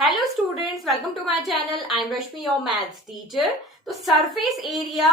Hello students, welcome to my channel. I am Rashmi, your maths teacher. तो surface area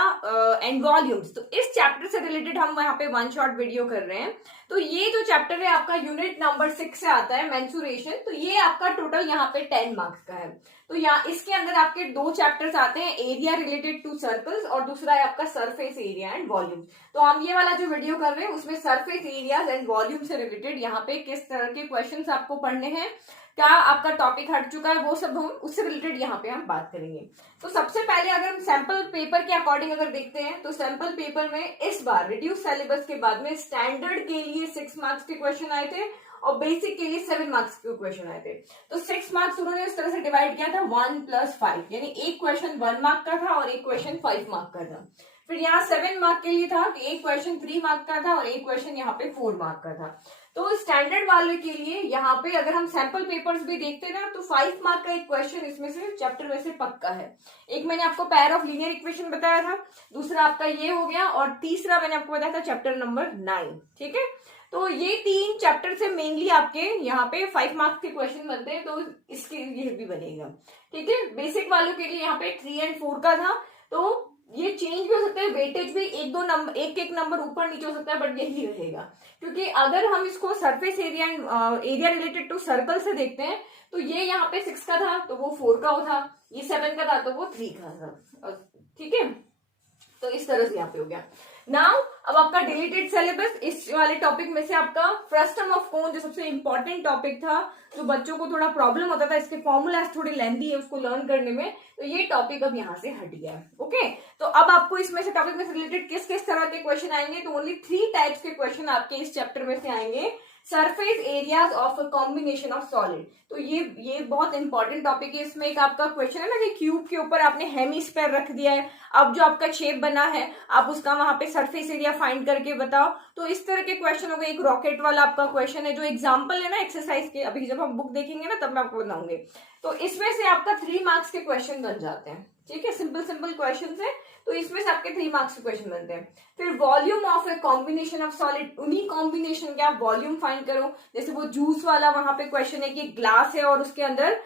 and volumes, तो इस chapter से related हम यहाँ पे वन शॉट वीडियो कर रहे हैं। तो ये जो चैप्टर है आपका यूनिट नंबर 6 से आता है, मेंसुरेशन। तो ये आपका टोटल यहाँ पे 10 मार्क्स का है। तो यहाँ इसके अंदर आपके दो चैप्टर्स आते हैं, एरिया रिलेटेड टू सर्कल्स और दूसरा है आपका सरफेस एरिया एंड वॉल्यूम। तो हम ये वाला जो वीडियो कर रहे हैं उसमें सरफेस एरियाज एंड वॉल्यूम से रिलेटेड यहाँ पे किस तरह के क्वेश्चन आपको पढ़ने हैं, क्या आपका टॉपिक हट चुका है, वो सब हम उससे रिलेटेड यहाँ पे हम बात करेंगे। तो सबसे पहले अगर हम सैंपल पेपर के अकॉर्डिंग अगर देखते हैं तो सैंपल पेपर में इस बार रिड्यूस सिलेबस के बाद में स्टैंडर्ड के लिए 6 मार्क्स के क्वेश्चन आए थे और बेसिक के लिए 7 मार्क्स के क्वेश्चन आए थे। तो 6 मार्क्स उन्होंने इस तरह से डिवाइड किया था 1 + 5, यानी एक क्वेश्चन 1 मार्क का था और एक क्वेश्चन 5 मार्क का था। फिर यहाँ 7 मार्क के लिए था कि एक क्वेश्चन 3 मार्क का था और एक क्वेश्चन यहाँ पे 4 मार्क का था। तो स्टैंडर्ड वाले के लिए यहाँ पे अगर हम सैंपल पेपर्स भी देखते ना तो 5 मार्क का एक क्वेश्चन इसमें से चैप्टर में से पक्का है। एक मैंने आपको पेयर ऑफ लीनियर इक्वेशन बताया था, दूसरा आपका ये हो गया और तीसरा मैंने आपको बताया था चैप्टर नंबर 9। ठीक है, तो ये 3 चैप्टर से मेनली आपके यहाँ पे 5 मार्क्स के क्वेश्चन बनते हैं, तो इसके ये भी बनेगा। ठीक है, बेसिक वालों के लिए यहाँ पे 3 और 4 का था, तो ये चेंज भी हो सकता है, वेटेज भी एक एक नंबर ऊपर नीचे हो सकता है, बट यही रहेगा। क्योंकि अगर हम इसको surface area area related to circle से देखते हैं तो ये यहाँ पे 6 का था तो वो 4 का था, ये 7 का था तो वो 3 का था। ठीक है, तो इस तरह से यहाँ पे हो गया। नाउ अब आपका डिलीटेड सिलेबस, इस वाले टॉपिक में से आपका फ्रस्टम ऑफ कोन जो सबसे इंपॉर्टेंट टॉपिक था, जो बच्चों को थोड़ा प्रॉब्लम होता था, इसके फॉर्मूलाज थोड़ी लेंथी है उसको लर्न करने में, तो ये टॉपिक अब यहाँ से हट गया है। ओके, तो अब आपको इसमें से टॉपिक में से रिलेटेड किस किस तरह के क्वेश्चन आएंगे, तो ओनली 3 टाइप्स के क्वेश्चन आपके इस चैप्टर में से आएंगे। Surface areas of a combination of solid, तो ये बहुत इंपॉर्टेंट टॉपिक है। इसमें एक आपका क्वेश्चन है ना कि क्यूब के ऊपर आपने हेमिस्फीयर रख दिया है, अब जो आपका शेप बना है आप उसका वहां पे सरफेस एरिया फाइंड करके बताओ। तो इस तरह के क्वेश्चन हो गए। एक रॉकेट वाला आपका क्वेश्चन है जो एग्जाम्पल है ना एक्सरसाइज के, अभी जब हम बुक देखेंगे ना तब मैं आपको बताऊंगी। तो इसमें से आपका 3 मार्क्स के क्वेश्चन बन जाते हैं। ठीक है, सिंपल सिंपल क्वेश्चन है, तो इसमें से आपके 3 मार्क्स के क्वेश्चन बनते हैं। फिर volume of a combination of solid, उन्हीं कॉम्बिनेशन के आप वॉल्यूम फाइंड करो। जैसे वो जूस वाला वहां पे क्वेश्चन है कि ग्लास है और उसके अंदर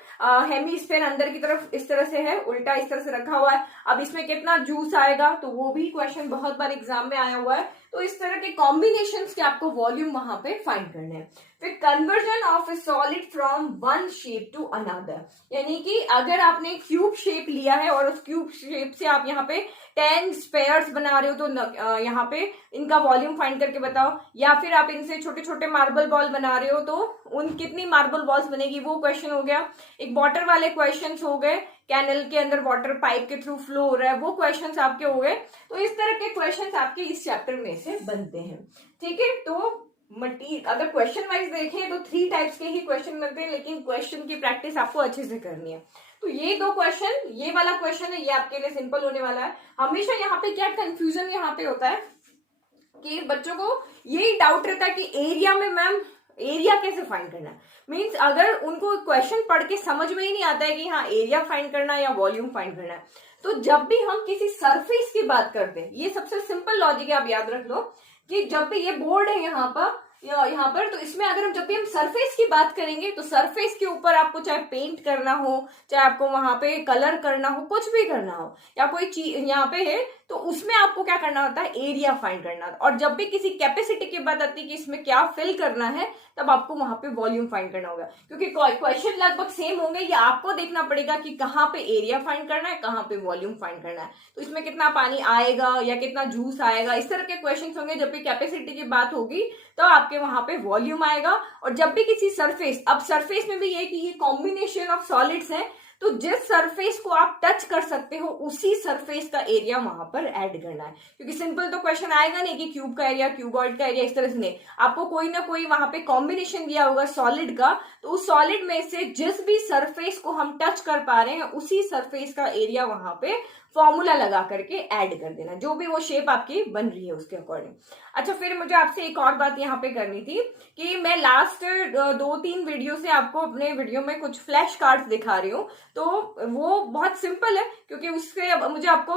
हेमिस्फीयर अंदर की तरफ इस तरह से है, उल्टा इस तरह से रखा हुआ है, अब इसमें कितना जूस आएगा, तो वो भी क्वेश्चन बहुत बार एग्जाम में आया हुआ है। तो इस तरह के कॉम्बिनेशंस के आपको वॉल्यूम वहां पे फाइंड करने हैं। फिर conversion of a solid from one shape to another, यानी कि अगर आपने क्यूब शेप लिया है और उस क्यूब शेप से आप यहाँ पे 10 स्पेयर्स बना रहे हो तो यहाँ पे इनका वॉल्यूम फाइंड करके बताओ। या फिर आप इनसे छोटे छोटे मार्बल बॉल बना रहे हो तो उन कितनी मार्बल बॉल्स बनेगी, वो क्वेश्चन हो गया। एक वाटर वाले क्वेश्चन हो गए, कैनल के अंदर वाटर पाइप के थ्रू फ्लो हो रहा है, वो क्वेश्चंस आपके हो गए। तो इस तरह के क्वेश्चंस आपके इस चैप्टर में से बनते हैं। ठीक है, तो अगर क्वेश्चन वाइज देखें तो 3 टाइप्स के ही क्वेश्चन बनते हैं, लेकिन क्वेश्चन की प्रैक्टिस आपको अच्छे से करनी है। तो ये 2 क्वेश्चन, ये वाला क्वेश्चन है ये आपके लिए सिंपल होने वाला है। हमेशा यहाँ पे क्या कंफ्यूजन यहाँ पे होता है कि बच्चों को यही डाउट रहता है कि एरिया में मैम एरिया कैसे फाइंड करना है। मीन्स अगर उनको क्वेश्चन पढ़ के समझ में ही नहीं आता है कि हाँ एरिया फाइंड करना है या वॉल्यूम फाइंड करना है, तो जब भी हम किसी सरफेस की बात करते हैं, ये सबसे सिंपल लॉजिक है, आप याद रख लो कि जब भी ये बोर्ड है यहाँ पर तो इसमें अगर हम जब भी हम सरफेस की बात करेंगे तो सरफेस के ऊपर आपको चाहे पेंट करना हो, चाहे आपको वहां पे कलर करना हो, कुछ भी करना हो, या कोई चीज यहाँ पे है तो उसमें आपको क्या करना होता है, एरिया फाइंड करना होता है। और जब भी किसी कैपेसिटी की बात आती है कि इसमें क्या फिल करना है, तब आपको वहां पे वॉल्यूम फाइंड करना होगा। क्योंकि क्वेश्चन लगभग सेम होंगे, या आपको देखना पड़ेगा कि कहाँ पे एरिया फाइंड करना है, कहाँ पे वॉल्यूम फाइंड करना है, तो इसमें कितना पानी आएगा या कितना जूस आएगा, इस तरह के क्वेश्चन होंगे। जब भी कैपेसिटी की बात होगी तो आपके वहां पे वॉल्यूम आएगा। और जब भी किसी सरफेस, अब सरफेस में भी ये कि ये कॉम्बिनेशन ऑफ सॉलिड्स है, तो जिस सरफेस को आप टच कर सकते हो उसी सरफेस का एरिया वहां पर ऐड करना है। क्योंकि सिंपल तो क्वेश्चन आएगा नहीं कि क्यूब का एरिया, क्यूबॉइड का एरिया, इस तरह से नहीं, आपको कोई ना कोई वहां पे कॉम्बिनेशन दिया होगा सॉलिड का, तो उस सॉलिड में से जिस भी सरफेस को हम टच कर पा रहे हैं उसी सरफेस का एरिया वहां पे फॉर्मूला लगा करके ऐड कर देना, जो भी वो शेप आपकी बन रही है उसके अकॉर्डिंग। अच्छा, फिर मुझे आपसे एक और बात यहाँ पे करनी थी कि मैं लास्ट 2-3 वीडियो से आपको अपने वीडियो में कुछ फ्लैश कार्ड्स दिखा रही हूँ। तो वो बहुत सिंपल है, क्योंकि उससे अब मुझे आपको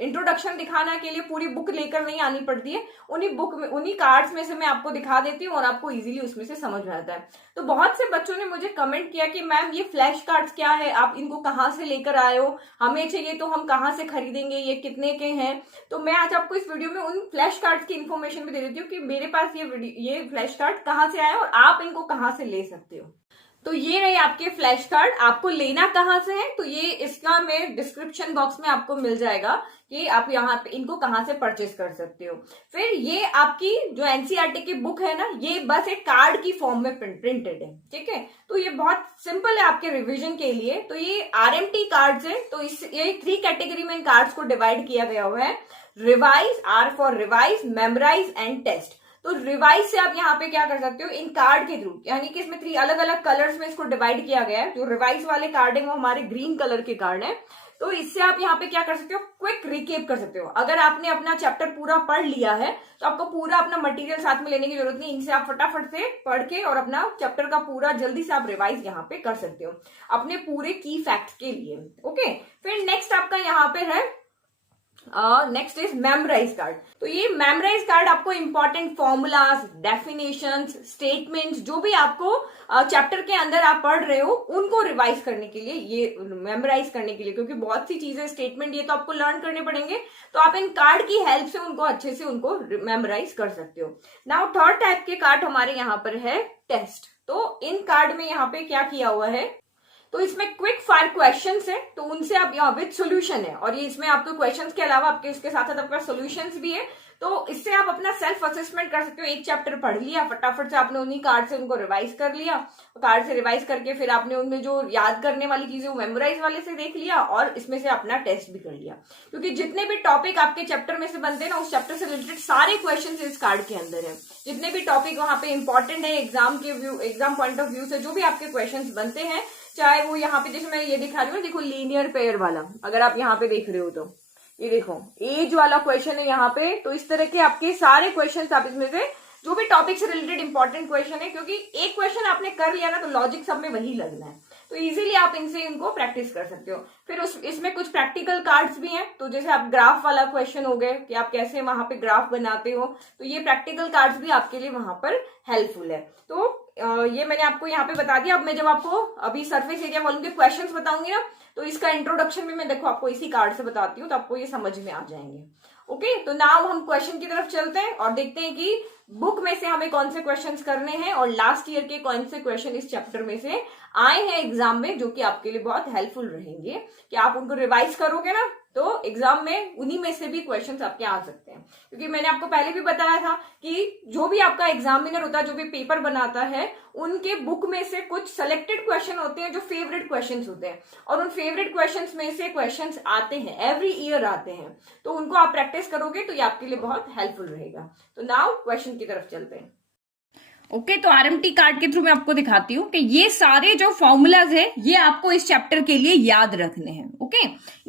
इंट्रोडक्शन दिखाने के लिए पूरी बुक लेकर नहीं आनी पड़ती है, उन्हीं कार्ड्स में से मैं आपको दिखा देती हूँ और आपको इजीली उसमें से समझ में आता है। तो बहुत से बच्चों ने मुझे कमेंट किया कि मैम ये फ्लैश कार्ड्स क्या है, आप इनको कहाँ से लेकर आए हो, हमें चाहिए तो हम कहाँ से खरीदेंगे, ये कितने के हैं। तो मैं आज आपको इस वीडियो में उन फ्लैश कार्ड्स की इन्फॉर्मेशन भी दे देती हूँ कि मेरे पास ये फ्लैश कार्ड कहाँ से आए और आप इनको कहाँ से ले सकते हो। तो ये रहे आपके फ्लैश कार्ड, आपको लेना कहाँ से है, तो ये इसका मैं डिस्क्रिप्शन बॉक्स में आपको मिल जाएगा कि आप यहाँ पे इनको कहाँ से परचेस कर सकते हो। फिर ये आपकी जो एनसीईआरटी की बुक है ना, ये बस एक कार्ड की फॉर्म में प्रिंटेड है, ठीक है। तो ये बहुत सिंपल है आपके रिवीजन के लिए। तो ये आरएमटी कार्ड्स है, तो ये 3 कैटेगरी में इन कार्ड्स को डिवाइड किया गया हुआ है। Revise, R for revise, memorise and test. तो रिवाइज से आप यहाँ पे क्या कर सकते हो, इन कार्ड के थ्रू, यानी कि इसमें 3 अलग अलग कलर्स में इसको डिवाइड किया गया है। जो रिवाइज वाले कार्ड है वो हमारे ग्रीन कलर के कार्ड है। तो इससे आप यहाँ पे क्या कर सकते हो, क्विक रिकेप कर सकते हो। अगर आपने अपना चैप्टर पूरा पढ़ लिया है तो आपको पूरा अपना मटेरियल साथ में लेने की जरूरत नहीं, इनसे आप फटाफट से पढ़ के और अपना चैप्टर का पूरा जल्दी से आप रिवाइज यहाँ पे कर सकते हो अपने पूरे की फैक्ट्स के लिए। ओके, फिर नेक्स्ट आपका यहाँ पे है नेक्स्ट इज मेमोराइज कार्ड। तो ये मेमोराइज कार्ड आपको इंपॉर्टेंट फॉर्मूलाज, डेफिनेशंस, स्टेटमेंट्स, जो भी आपको चैप्टर के अंदर आप पढ़ रहे हो उनको रिवाइज करने के लिए, ये मेमोराइज करने के लिए, क्योंकि बहुत सी चीजें स्टेटमेंट ये तो आपको लर्न करने पड़ेंगे, तो आप इन कार्ड की हेल्प से उनको अच्छे से उनको मेमोराइज कर सकते हो। नाउ थर्ड टाइप के कार्ड हमारे यहाँ पर है टेस्ट। तो इन कार्ड में यहाँ पे क्या किया हुआ है, तो इसमें क्विक फायर क्वेश्चंस है, तो उनसे आप यहाँ विद सॉल्यूशन है, और ये इसमें आपके क्वेश्चंस के अलावा आपके इसके साथ साथ आपका सॉल्यूशंस भी है। तो इससे आप अपना सेल्फ असेसमेंट कर सकते हो। एक चैप्टर पढ़ लिया, फटाफट से आपने उन्हीं कार्ड से उनको रिवाइज कर लिया, कार्ड से रिवाइज करके फिर आपने उनमें जो याद करने वाली चीजें वो मेमोराइज वाले से देख लिया और इसमें से अपना टेस्ट भी कर लिया। क्योंकि जितने भी टॉपिक आपके चैप्टर में से बनते हैं ना, उस चैप्टर से रिलेटेड सारे क्वेश्चन इस कार्ड के अंदर है। जितने भी टॉपिक वहां पे इंपॉर्टेंट है एग्जाम पॉइंट ऑफ व्यू से, जो भी आपके क्वेश्चन बनते हैं, चाहे वो यहाँ पे जैसे मैं ये दिखा रही हूँ, देखो लीनियर पेयर वाला, अगर आप यहाँ पे देख रहे हो तो ये देखो एज वाला क्वेश्चन है यहाँ पे। तो इस तरह के आपके सारे क्वेश्चंस आप इसमें से जो भी टॉपिक से रिलेटेड इंपॉर्टेंट क्वेश्चन है, क्योंकि एक क्वेश्चन आपने कर लिया ना तो लॉजिक सब में वही लगना है, तो इजीली आप इनको प्रैक्टिस कर सकते हो। फिर इसमें कुछ प्रैक्टिकल कार्ड्स भी हैं, तो जैसे आप ग्राफ वाला क्वेश्चन हो गए कि आप कैसे वहां पे ग्राफ बनाते हो, तो ये प्रैक्टिकल कार्ड्स भी आपके लिए वहां पर हेल्पफुल है। तो ये मैंने आपको यहाँ पे बता दिया। अब मैं जब आपको अभी सरफेस एरिया वॉल्यूम के क्वेश्चंस बताऊंगी ना, तो इसका इंट्रोडक्शन भी मैं देखो आपको इसी कार्ड से बताती हूँ, तो आपको ये समझ में आ जाएंगे। ओके, तो नाउ हम क्वेश्चन की तरफ चलते हैं और देखते हैं कि बुक में से हमें कौन से क्वेश्चंस करने हैं और लास्ट ईयर के कौन से क्वेश्चन इस चैप्टर में से आए हैं एग्जाम में, जो कि आपके लिए बहुत हेल्पफुल रहेंगे कि आप उनको रिवाइज करोगे ना तो एग्जाम में उन्हीं में से भी क्वेश्चंस आपके आ सकते हैं। क्योंकि मैंने आपको पहले भी बताया था कि जो भी आपका एग्जामिनर होता है, जो भी पेपर बनाता है, उनके बुक में से कुछ सेलेक्टेड क्वेश्चन होते हैं जो फेवरेट क्वेश्चंस होते हैं, और उन फेवरेट क्वेश्चंस में से क्वेश्चंस आते हैं, एवरी ईयर आते हैं, तो उनको आप प्रैक्टिस करोगे तो ये आपके लिए बहुत हेल्पफुल रहेगा। तो नाउ क्वेश्चन की तरफ चलते हैं। ओके, तो आरएमटी कार्ड के थ्रू मैं आपको दिखाती हूँ कि ये सारे जो फॉर्मूलाज है ये आपको इस चैप्टर के लिए याद रखने हैं। ओके,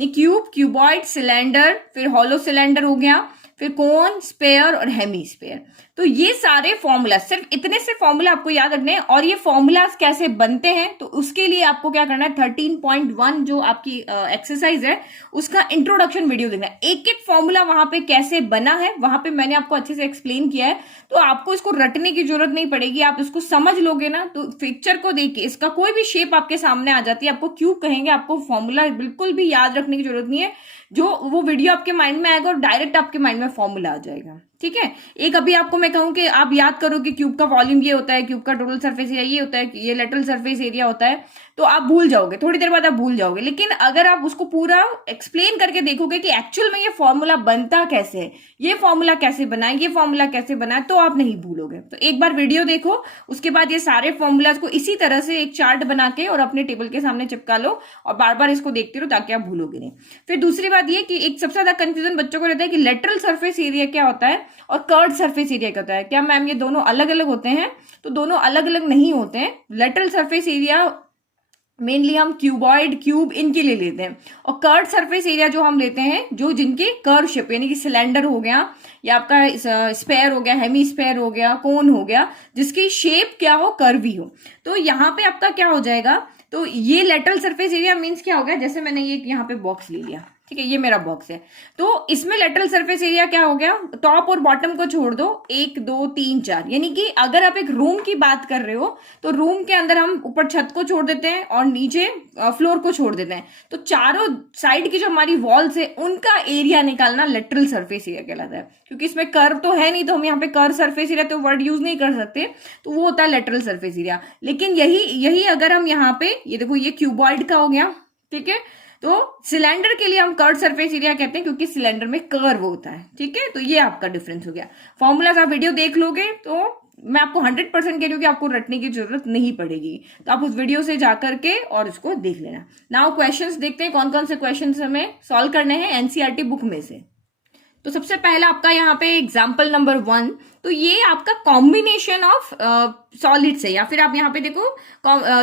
क्यूब, क्यूबॉइड, सिलेंडर, फिर हॉलो सिलेंडर हो गया, फिर कोन, स्पेयर और हेमी स्पेयर। तो ये सारे फॉर्मूला, सिर्फ इतने से फॉर्मूला आपको याद रखने हैं। और ये फॉर्मूलाज कैसे बनते हैं, तो उसके लिए आपको क्या करना है, 13.1 जो आपकी एक्सरसाइज है उसका इंट्रोडक्शन वीडियो देखना है। एक एक फॉर्मूला वहां पे कैसे बना है वहां पे मैंने आपको अच्छे से एक्सप्लेन किया है, तो आपको इसको रटने की जरूरत नहीं पड़ेगी। आप इसको समझ लोगे ना तो पिक्चर को देख के इसका कोई भी शेप आपके सामने आ जाती है, आपको क्यूब कहेंगे, आपको फॉर्मूला बिल्कुल भी याद रखने की जरूरत नहीं है। जो वो वीडियो आपके माइंड में आएगा और डायरेक्ट आपके माइंड में फॉर्मूला आ जाएगा। ठीक है, एक अभी आपको मैं कहूं कि आप याद करो कि क्यूब का वॉल्यूम ये होता है, क्यूब का टोटल सरफेस एरिया ये होता है, ये लेटरल सरफेस एरिया होता है, तो आप भूल जाओगे, थोड़ी देर बाद आप भूल जाओगे। लेकिन अगर आप उसको पूरा एक्सप्लेन करके देखोगे कि एक्चुअल में ये फॉर्मूला बनता कैसे है, ये फॉर्मूला कैसे बना है, ये फॉर्मूला कैसे बना है, तो आप नहीं भूलोगे। तो एक बार वीडियो देखो, उसके बाद ये सारे फॉर्मूलाज को इसी तरह से एक चार्ट बना के और अपने टेबल के सामने चिपका लो और बार बार इसको देखते रहो ताकि आप भूलोगे नहीं। फिर दूसरी बात ये कि एक सबसे ज्यादा कंफ्यूजन बच्चों को रहता है कि लेटरल सरफेस एरिया क्या होता है और कर्व्ड सरफेस एरिया क्या होता है। क्या मैम ये दोनों अलग अलग होते हैं? तो दोनों अलग अलग नहीं होते हैं। लेटरल सरफेस एरिया मेनली हम क्यूबॉइड, क्यूब इनके लिए लेते हैं, और कर्व्ड सरफेस एरिया जो हम लेते हैं जो जिनके कर्व शेप, यानी कि सिलेंडर हो गया या आपका स्पेयर हो गया, हेमी स्पेयर हो गया, कोन हो गया, जिसकी शेप क्या हो, कर्वी हो। तो यहाँ पे आपका क्या हो जाएगा, तो ये लेटरल सरफेस एरिया मीन्स क्या हो गया, जैसे मैंने ये यहाँ पे बॉक्स ले लिया, ठीक है, ये मेरा बॉक्स है, तो इसमें लेटरल सरफेस एरिया क्या हो गया, टॉप और बॉटम को छोड़ दो, 1 2 3 4, यानी कि अगर आप एक रूम की बात कर रहे हो तो रूम के अंदर हम ऊपर छत को छोड़ देते हैं और नीचे फ्लोर को छोड़ देते हैं, तो चारों साइड की जो हमारी वॉल्स है उनका एरिया निकालना लेटरल सरफेस एरिया कहलाता है। क्योंकि इसमें कर्व तो है नहीं, तो हम यहाँ पे कर्व सरफेस एरिया तो वर्ड यूज नहीं कर सकते, तो वो होता है लेटरल सरफेस एरिया। लेकिन यही अगर हम यहाँ पे ये देखो, ये क्यूबॉइड का हो गया, ठीक है, तो सिलेंडर के लिए हम कर्व सरफेस एरिया कहते हैं क्योंकि सिलेंडर में कर्व होता है, ठीक है। तो ये आपका डिफरेंस हो गया। फॉर्मूलाज आप वीडियो देख लोगे तो मैं आपको 100% कह रही हूँ कि आपको रटने की जरूरत नहीं पड़ेगी, तो आप उस वीडियो से जाकर के और उसको देख लेना। नाउ क्वेश्चंस देखते हैं कौन कौन से क्वेश्चंस हमें सॉल्व करने हैं एनसीईआरटी बुक में से। तो सबसे पहला आपका यहाँ पे एग्जाम्पल नंबर 1, तो ये आपका कॉम्बिनेशन ऑफ सॉलिड से, या फिर आप यहाँ पे देखो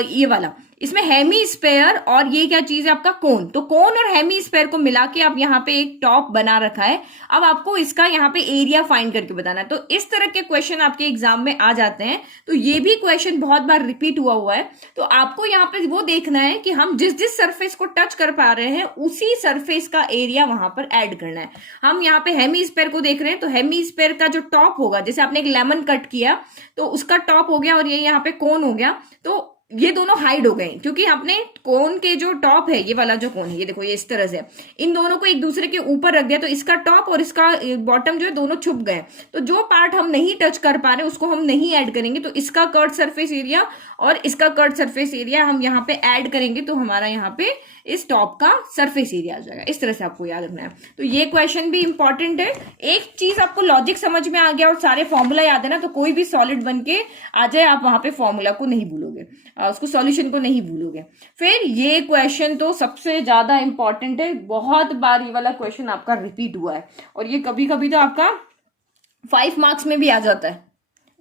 ये वाला, इसमें हेमी स्फेयर और ये क्या चीज है आपका कोन, तो कोन और हेमी स्फेयर को मिला के आप यहाँ पे एक टॉप बना रखा है। अब आपको इसका यहाँ पे एरिया फाइंड करके बताना है। तो इस तरह के क्वेश्चन आपके एग्जाम में आ जाते हैं। तो ये भी क्वेश्चन बहुत बार रिपीट हुआ है। तो आपको यहाँ पे वो देखना है कि हम जिस जिस सरफेस को टच कर पा रहे हैं उसी सरफेस का एरिया वहां पर ऐड करना है। हम यहाँ पे हेमी स्फेयर को देख रहे हैं, तो हेमी स्फेयर का जो टॉप होगा, जैसे आपने एक लेमन कट किया तो उसका टॉप हो गया और ये यहाँ पे कोन हो गया, तो ये दोनों हाइड हो गए क्योंकि आपने कोन के जो टॉप है, ये वाला जो कोन है, ये देखो ये इस तरह से, इन दोनों को एक दूसरे के ऊपर रख दिया, तो इसका टॉप और इसका बॉटम जो है दोनों छुप गए। तो जो पार्ट हम नहीं टच कर पा रहे उसको हम नहीं ऐड करेंगे, तो इसका कर्व सरफेस एरिया और इसका कर्व सरफेस एरिया हम यहाँ पे ऐड करेंगे, तो हमारा यहाँ पे इस टॉप का सरफेस एरिया आ जाएगा। इस तरह से आपको याद रखना है। तो ये क्वेश्चन भी इंपॉर्टेंट है। एक चीज आपको लॉजिक समझ में आ गया और सारे फॉर्मूला याद है ना, तो कोई भी सॉलिड बन के आ जाए आप वहां पे फॉर्मूला को नहीं भूलोगे, उसको सॉल्यूशन को नहीं भूलोगे। फिर ये क्वेश्चन तो सबसे ज्यादा इंपॉर्टेंट है, बहुत बार ये वाला क्वेश्चन आपका रिपीट हुआ है और ये कभी कभी तो आपका 5 मार्क्स में भी आ जाता है,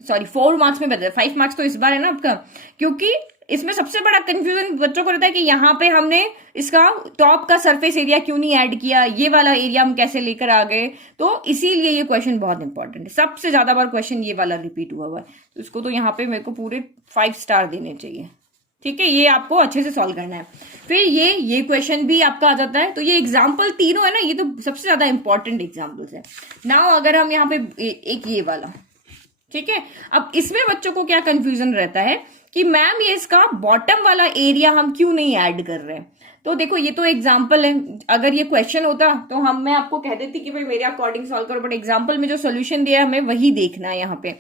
सॉरी 4 मार्क्स में बता है, 5 मार्क्स तो इस बार है ना आपका, क्योंकि इसमें सबसे बड़ा कंफ्यूजन बच्चों को रहता है कि यहाँ पे हमने इसका टॉप का सरफेस एरिया क्यों नहीं ऐड किया, ये वाला एरिया हम कैसे लेकर आ गए। तो इसीलिए ये क्वेश्चन बहुत इंपॉर्टेंट है। सबसे ज्यादा बार क्वेश्चन ये वाला रिपीट हुआ है, तो इसको तो यहाँ पे मेरे को पूरे 5 स्टार देने चाहिए, ठीक है। ये आपको अच्छे से सॉल्व करना है। फिर ये क्वेश्चन भी आपका आ जाता है। तो ये एग्जाम्पल तीनों है ना, ये तो सबसे ज्यादा इंपॉर्टेंट एग्जाम्पल्स है। नाउ अगर हम यहाँ पे एक ये वाला, ठीक है, अब इसमें बच्चों को क्या कंफ्यूजन रहता है कि मैम ये इसका बॉटम वाला एरिया हम क्यों नहीं ऐड कर रहे हैं। तो देखो ये तो एग्जाम्पल है, अगर ये क्वेश्चन होता तो मैं आपको कह देती कि भाई मेरे अकॉर्डिंग सॉल्व करो, बट एग्जाम्पल में जो सोल्यूशन दिया है हमें वही देखना है यहाँ पे।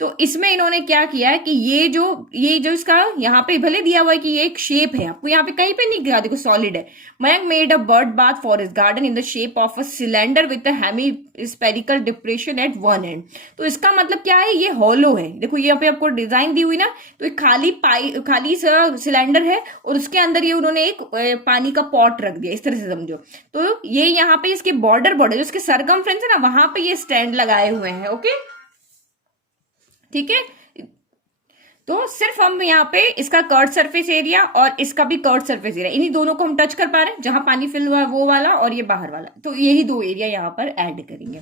तो इसमें इन्होंने क्या किया है कि ये जो इसका यहाँ पे भले दिया हुआ है कि ये एक शेप है, आपको यहाँ पे कहीं पे नहीं दिया, देखो सॉलिड है। Mayank made a bird bath for his garden in the shape of a cylinder with a hemispherical depression at one end. तो इसका मतलब क्या है, ये हॉलो है। देखो यहाँ पे आपको डिजाइन दी हुई ना, तो एक खाली सिलेंडर है और उसके अंदर ये उन्होंने एक पानी का पॉट रख दिया, इस तरह से समझो। तो ये यहाँ पे इसके बॉर्डर जो इसके सरकमफ्रेंस है ना, वहां पे ये स्टैंड लगाए हुए हैं, ओके, ठीक है। तो सिर्फ हम यहाँ पे इसका कर्व सरफेस एरिया और इसका भी कर्व सरफेस एरिया, इन्हीं दोनों को हम टच कर पा रहे हैं, जहां पानी फिल हुआ है वो वाला और ये बाहर वाला, तो यही 2 एरिया यहाँ पर ऐड करेंगे।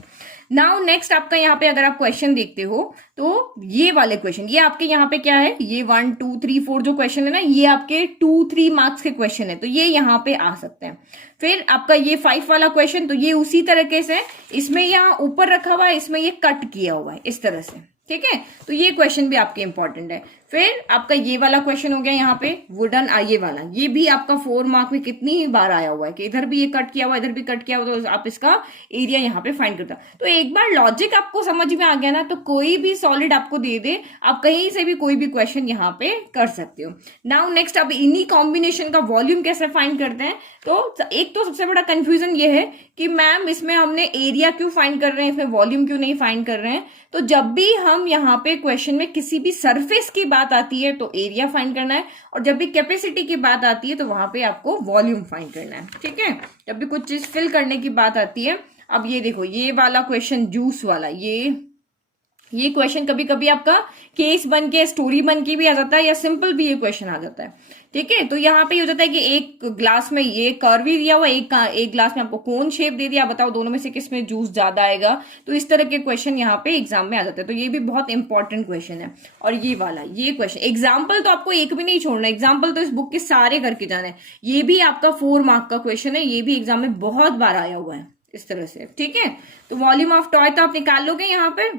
नाउ नेक्स्ट आपका यहाँ पे अगर आप क्वेश्चन देखते हो तो ये वाले क्वेश्चन, ये आपके यहाँ पे क्या है, ये 1 2 3 4 जो क्वेश्चन है ना, ये आपके 2-3 मार्क्स के क्वेश्चन है, तो ये यहाँ पे आ सकते हैं। फिर आपका ये 5 वाला क्वेश्चन, तो ये उसी तरीके से, इसमें यहाँ ऊपर रखा हुआ है, इसमें ये कट किया हुआ है इस तरह से, ठीक है। तो ये क्वेश्चन भी आपके इंपॉर्टेंट है। फिर आपका ये वाला क्वेश्चन हो गया यहाँ पे वुडन ये वाला, ये भी आपका 4 मार्क में कितनी ही बार आया हुआ है कि इधर भी ये कट किया हुआ, इधर भी कट किया हुआ, तो आप इसका एरिया यहाँ पे फाइंड करता। तो एक बार लॉजिक आपको समझ में आ गया ना, तो कोई भी सॉलिड आपको दे दे, आप कहीं से भी कोई भी क्वेश्चन यहाँ पे कर सकते हो। नाउ नेक्स्ट, अब इन्हीं कॉम्बिनेशन का वॉल्यूम कैसे फाइंड करते हैं। तो एक तो सबसे बड़ा कंफ्यूजन ये है कि मैम इसमें हमने एरिया क्यों फाइंड कर रहे हैं, इसमें वॉल्यूम क्यों नहीं फाइंड कर रहे हैं। तो जब भी हम यहाँ पे क्वेश्चन में किसी भी सरफेस की बात आती है तो एरिया फाइंड करना है, और जब भी कैपेसिटी की बात आती है तो वहां पे आपको वॉल्यूम फाइंड करना है, ठीक है। जब भी कुछ चीज फिल करने की बात आती है, अब ये देखो ये वाला क्वेश्चन जूस वाला, ये क्वेश्चन कभी कभी आपका केस बन के स्टोरी बन के भी आ जाता है, या सिंपल भी ये क्वेश्चन आ जाता है, ठीक है। तो यहाँ पे ये हो जाता है कि एक ग्लास में ये कर्व ही दिया हुआ, एक ग्लास में आपको कोन शेप दे दिया, बताओ दोनों में से किस में जूस ज्यादा आएगा। तो इस तरह के क्वेश्चन यहाँ पे एग्जाम में आ जाते हैं। तो ये भी बहुत इंपॉर्टेंट क्वेश्चन है। और ये वाला ये क्वेश्चन एग्जाम्पल तो आपको एक भी नहीं छोड़ना, एग्जाम्पल तो इस बुक के सारे करके जाना है। ये भी आपका 4 मार्क का क्वेश्चन है, ये भी एग्जाम में बहुत बार आया हुआ है इस तरह से। ठीक है, तो वॉल्यूम ऑफ टॉय तो आप निकाल लोगे यहाँ पे।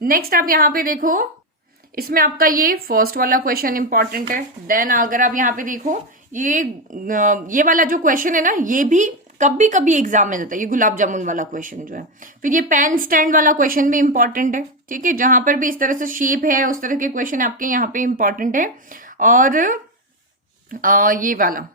नेक्स्ट आप यहाँ पे देखो, इसमें आपका ये फर्स्ट वाला क्वेश्चन इंपॉर्टेंट है। देन अगर आप यहाँ पे देखो, ये वाला जो क्वेश्चन है ना, ये भी कभी कभी एग्जाम में जाता है, ये गुलाब जामुन वाला क्वेश्चन जो है। फिर ये पेन स्टैंड वाला क्वेश्चन भी इंपॉर्टेंट है। ठीक है, जहां पर भी इस तरह से शेप है उस तरह के क्वेश्चन आपके यहाँ पे इंपॉर्टेंट है। और ये वाला,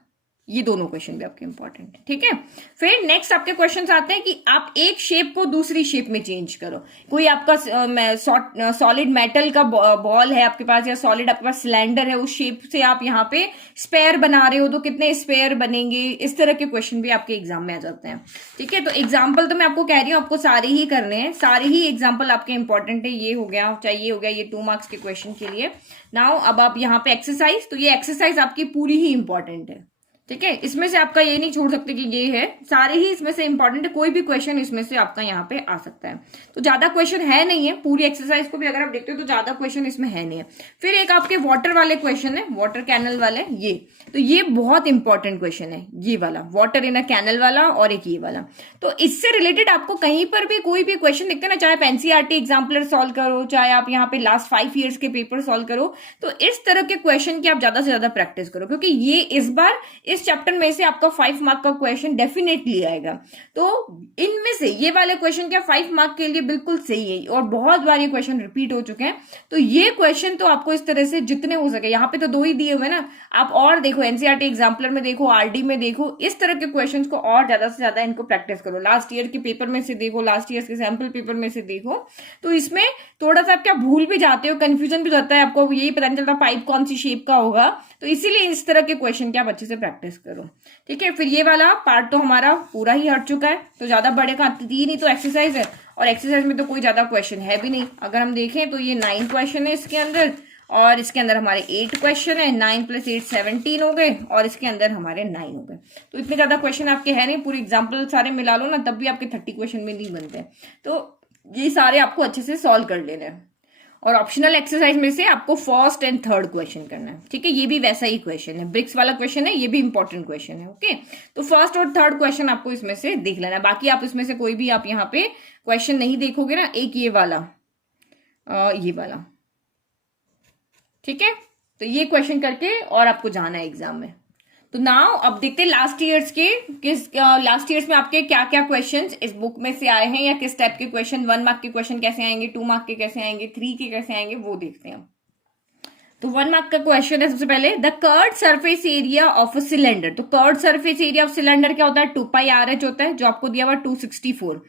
ये दोनों क्वेश्चन भी आपके इंपॉर्टेंट है। ठीक है, फिर नेक्स्ट आपके क्वेश्चंस आते हैं कि आप एक शेप को दूसरी शेप में चेंज करो। कोई आपका सॉलिड मेटल का बॉल है आपके पास, या सॉलिड आपके पास सिलेंडर है, उस शेप से आप यहाँ पे स्पेयर बना रहे हो, तो कितने स्पेयर बनेंगे, इस तरह के क्वेश्चन भी आपके एग्जाम में आ जाते हैं। ठीक है, तो एग्जाम्पल तो मैं आपको कह रही हूँ आपको सारे ही करने हैं, सारे ही एग्जाम्पल आपके इंपॉर्टेंट है। ये हो गया, चाहे ये हो गया, ये 2 मार्क्स के क्वेश्चन के लिए। नाउ अब आप यहाँ पे एक्सरसाइज, तो ये एक्सरसाइज आपकी पूरी ही इंपॉर्टेंट है। ठीक है, इसमें से आपका ये नहीं छोड़ सकते कि ये है, सारे ही इसमें से इंपॉर्टेंट है, कोई भी क्वेश्चन इसमें से आपका यहाँ पे आ सकता है। तो ज्यादा क्वेश्चन है नहीं है, पूरी एक्सरसाइज को भी अगर आप देखते हो तो ज्यादा क्वेश्चन इसमें है नहीं है। फिर एक आपके वाटर वाले क्वेश्चन है, वाटर कैनल वाले, ये तो ये बहुत इंपॉर्टेंट क्वेश्चन है, ये वाला वाटर इन अ कैनल वाला, और एक ये वाला। तो इससे रिलेटेड आपको कहीं पर भी कोई भी क्वेश्चन दिखता है ना, चाहे आप एनसीईआरटी एग्जाम्पलर सॉल्व करो, चाहे आप यहाँ पे लास्ट 5 ईयर्स के पेपर सॉल्व करो, तो इस तरह के क्वेश्चन की आप ज्यादा से ज्यादा प्रैक्टिस करो, क्योंकि ये इस बार इस चैप्टर में से आपका 5 मार्क का क्वेश्चन डेफिनेटली आएगा। तो इनमें से ये वाले क्वेश्चन क्या 5 मार्क के लिए बिल्कुल सही है, और बहुत बार ये क्वेश्चन रिपीट हो चुके हैं। तो ये क्वेश्चन तो आपको इस तरह से जितने हो सके, यहाँ पे तो 2 ही दिए हुए ना, आप और देखो, एनसीईआरटी एग्जाम्पलर में देखो, आरडी में देखो, इस तरह के क्वेश्चंस को और ज्यादा से ज्यादा इनको प्रैक्टिस करो। लास्ट ईयर के पेपर में से देखो, लास्ट ईयर के सैंपल पेपर में से देखो, तो इसमें थोड़ा सा आप क्या भूल भी जाते हो, कंफ्यूजन भी होता है, आपको यही पता नहीं चलता पाइप कौन सी शेप का होगा। तो इसीलिए इस तरह के क्वेश्चन की आप अच्छे से प्रैक्टिस करो। ठीक है, फिर ये वाला पार्ट तो हमारा पूरा ही हट चुका है, तो ज्यादा बड़े का 3 ही तो एक्सरसाइज है, और एक्सरसाइज में तो कोई ज्यादा क्वेश्चन है भी नहीं। अगर हम देखें तो ये 9 क्वेश्चन है इसके अंदर, और इसके अंदर हमारे 8 क्वेश्चन है, 9 + 8 17 हो गए, और इसके अंदर हमारे 9 हो गए। तो इतने ज्यादा क्वेश्चन आपके है नहीं, पूरे एग्जाम्पल सारे मिला लो ना, तब भी आपके 30 क्वेश्चन में नहीं बनते। तो ये सारे आपको अच्छे से सॉल्व कर लेने हैं। और ऑप्शनल एक्सरसाइज में से आपको फर्स्ट एंड थर्ड क्वेश्चन करना है। ठीक है, ये भी वैसा ही क्वेश्चन है, ब्रिक्स वाला क्वेश्चन है, ये भी इंपॉर्टेंट क्वेश्चन है। ओके, तो फर्स्ट और थर्ड क्वेश्चन आपको इसमें से देख लेना है। बाकी आप इसमें से कोई भी आप यहाँ पे क्वेश्चन नहीं देखोगे ना, एक ये वाला, ये वाला। ठीक है, तो ये क्वेश्चन करके और आपको जाना है एग्जाम में। तो नाउ अब देखते हैं लास्ट ईयर्स के लास्ट ईयर्स में आपके क्या क्या क्वेश्चंस इस बुक में से आए हैं, या किस टाइप के क्वेश्चन, 1 मार्क के क्वेश्चन कैसे आएंगे, 2 मार्क के कैसे आएंगे, 3 के कैसे आएंगे, वो देखते हैं। तो 1 मार्क का क्वेश्चन है सबसे पहले, the curved surface area of a cylinder. तो curved surface area of cylinder क्या होता है, 2πRh होता है, जो आपको दिया हुआ 264,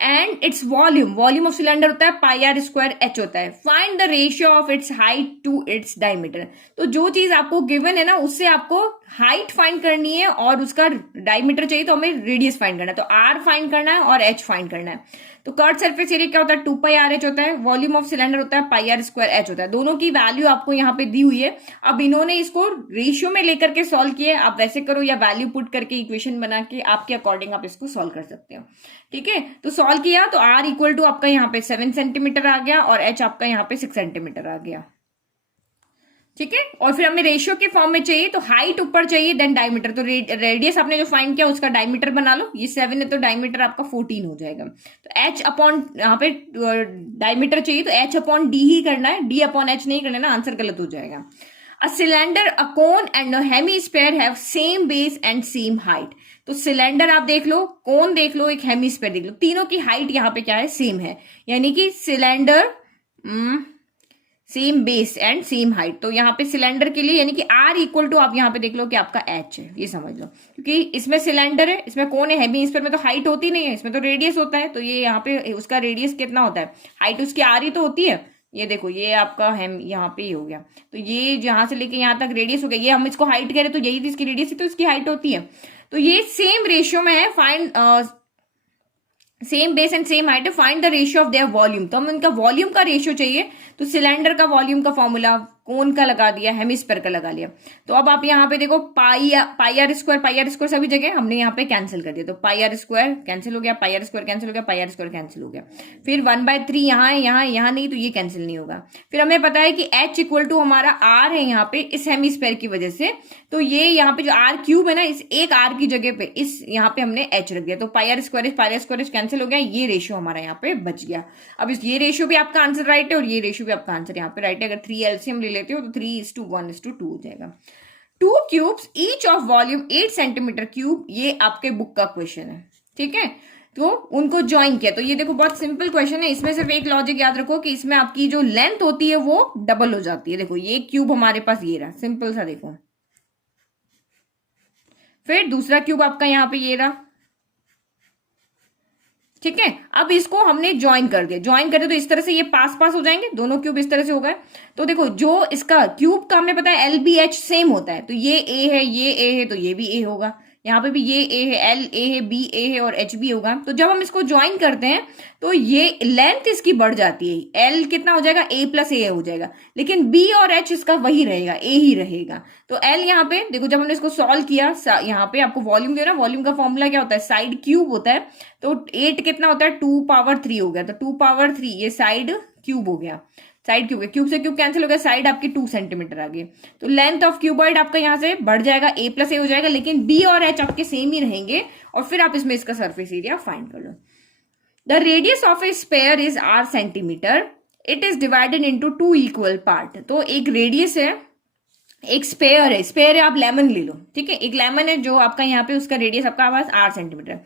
and its volume of cylinder होता है πr² होता है। Find the ratio of its height to its diameter. तो जो चीज आपको गिवन है ना, उससे आपको हाइट फाइंड करनी है, और उसका डायमीटर चाहिए तो हमें रेडियस फाइंड करना है। तो r फाइंड करना है और h फाइंड करना है। तो कर्व्ड सरफेस एरिया क्या होता है, 2πRh होता है, वॉल्यूम ऑफ सिलेंडर होता है πr² होता है। दोनों की वैल्यू आपको यहाँ पे दी हुई है। अब इन्होंने इसको रेशियो में लेकर के सॉल्व किया, आप वैसे करो या वैल्यू पुट करके इक्वेशन बना के आपके अकॉर्डिंग आप इसको सॉल्व कर सकते हो। ठीक है, तो सॉल्व किया तो r इक्वल टू आपका यहाँ पे 7 सेंटीमीटर आ गया, और h आपका यहाँ पे 6 सेंटीमीटर आ गया। ठीक है, और फिर हमें रेशियो के फॉर्म में चाहिए, तो हाइट ऊपर चाहिए, देन डायमीटर। तो रेडियस आपने जो फाइंड किया उसका डायमीटर बना लो, ये 7 है तो डायमीटर आपका 14 हो जाएगा। तो h अपॉन, यहाँ पे डायमीटर चाहिए तो h/d ही करना है, d/h नहीं करना ना, आंसर गलत हो जाएगा। A cylinder, a cone and a hemisphere have same base and same height. तो सिलेंडर आप देख लो, कोन देख लो, एक हेमीस्फीयर देख लो, तीनों की हाइट यहाँ पे क्या है, सेम है, यानी कि cylinder same base and same height. तो यहाँ पे सिलेंडर के लिए यानी कि r इक्वल टू आप यहाँ पे देख लो कि आपका h है, ये समझ लो, क्योंकि इसमें सिलेंडर है, इसमें कौन है, हेमीस्फीयर में तो हाइट होती नहीं है, इसमें तो रेडियस होता है। तो ये यहाँ पे उसका रेडियस कितना होता है, हाइट उसकी r ही तो होती है। ये देखो, ये आपका हेम यहाँ पे ही हो गया, तो ये जहां से लेके यहाँ तक रेडियस हो गया, ये हम इसको हाइट कह रहे, तो यही इसकी रेडियस ही तो इसकी हाइट होती है। तो ये सेम रेशियो में है, find same base and same height है, find the ratio of their volume. तो हम इनका वॉल्यूम का रेशियो चाहिए, तो सिलेंडर का वॉल्यूम का फॉर्मूला कोन का लगा दिया, हेमिस्फीयर का लगा लिया। तो अब आप यहाँ पे देखो पाई आर स्क्वायर सभी जगह हमने यहाँ पे कैंसिल कर दिया, तो पाई आर स्क्वायर कैंसिल हो गया, पाई आर स्क्वायर कैंसिल हो गया, पाई आर स्क्वायर कैंसिल हो गया। फिर 1/3 यहाँ है, यहाँ नहीं, तो ये कैंसिल नहीं होगा। फिर हमें पता है कि h इक्वल टू हमारा आर है यहाँ पे इस हेमिस्फीयर की वजह से, तो ये यहाँ पे जो आर क्यूब है ना, इस एक आर की जगह पे इस यहाँ पे हमने h रख दिया, तो पाई आर स्क्वायर कैंसिल हो गया, ये रेशियो हमारा यहाँ पे बच गया। अब इस ये रेशियो भी आपका आंसर राइट है और ये रेशियो भी आपका आंसर यहाँ पे राइट है। अगर 3 एलसीएम ले लेते हो तो 3:1:2 हो जाएगा। 2 cubes each of volume 8 centimetre cube, ये आपके बुक का क्वेश्चन है, ठीक है। तो उनको ज्वाइन किया, तो ये देखो बहुत सिंपल क्वेश्चन है। इसमें सिर्फ एक लॉजिक याद रखो कि इसमें आपकी जो लेंथ होती है वो डबल हो जाती है। देखो ये क्यूब हमारे पास ये रहा, सिंपल सा देखो। फिर दूसरा क्यूब आपका यहाँ पे ये रहा, ठीक है। अब इसको हमने ज्वाइन कर दिया, ज्वाइन कर दिया तो इस तरह से ये पास पास हो जाएंगे, दोनों क्यूब इस तरह से हो गए। तो देखो जो इसका क्यूब का हमें पता है LBH सेम होता है, तो ये A है, ये A है, तो ये भी A होगा। यहाँ पे भी ये A है, L A है, B A है और H B होगा। तो जब हम इसको ज्वाइन करते हैं तो ये लेंथ इसकी बढ़ जाती है, L कितना हो जाएगा, A + A हो जाएगा, लेकिन B और H इसका वही रहेगा, A ही रहेगा। तो L यहाँ पे देखो, जब हमने इसको सॉल्व किया, यहाँ पे आपको वॉल्यूम दे रहा है, वॉल्यूम का फॉर्मूला क्या होता है, साइड क्यूब होता है। तो 8 कितना होता है, 2⁻³ हो गया, तो 2⁻³ ये साइड क्यूब हो गया, साइड क्यूब, क्यूब से क्यूब कैंसिल हो गया, साइड आपकी 2 सेंटीमीटर आ गई। तो लेंथ ऑफ क्यूबॉइड आपका यहाँ से बढ़ जाएगा, A + A हो जाएगा, लेकिन B और H आपके सेम ही रहेंगे। और फिर आप इसमें इसका सरफेस एरिया फाइंड कर लो। The radius of a sphere is R centimetre, it is divided into 2 equal part. तो एक रेडियस है, एक स्पेयर है, स्पेयर है, आप लेमन ले लो, ठीक है। एक लेमन है जो आपका यहाँ पे उसका रेडियस आपका पास 8 सेंटीमीटर।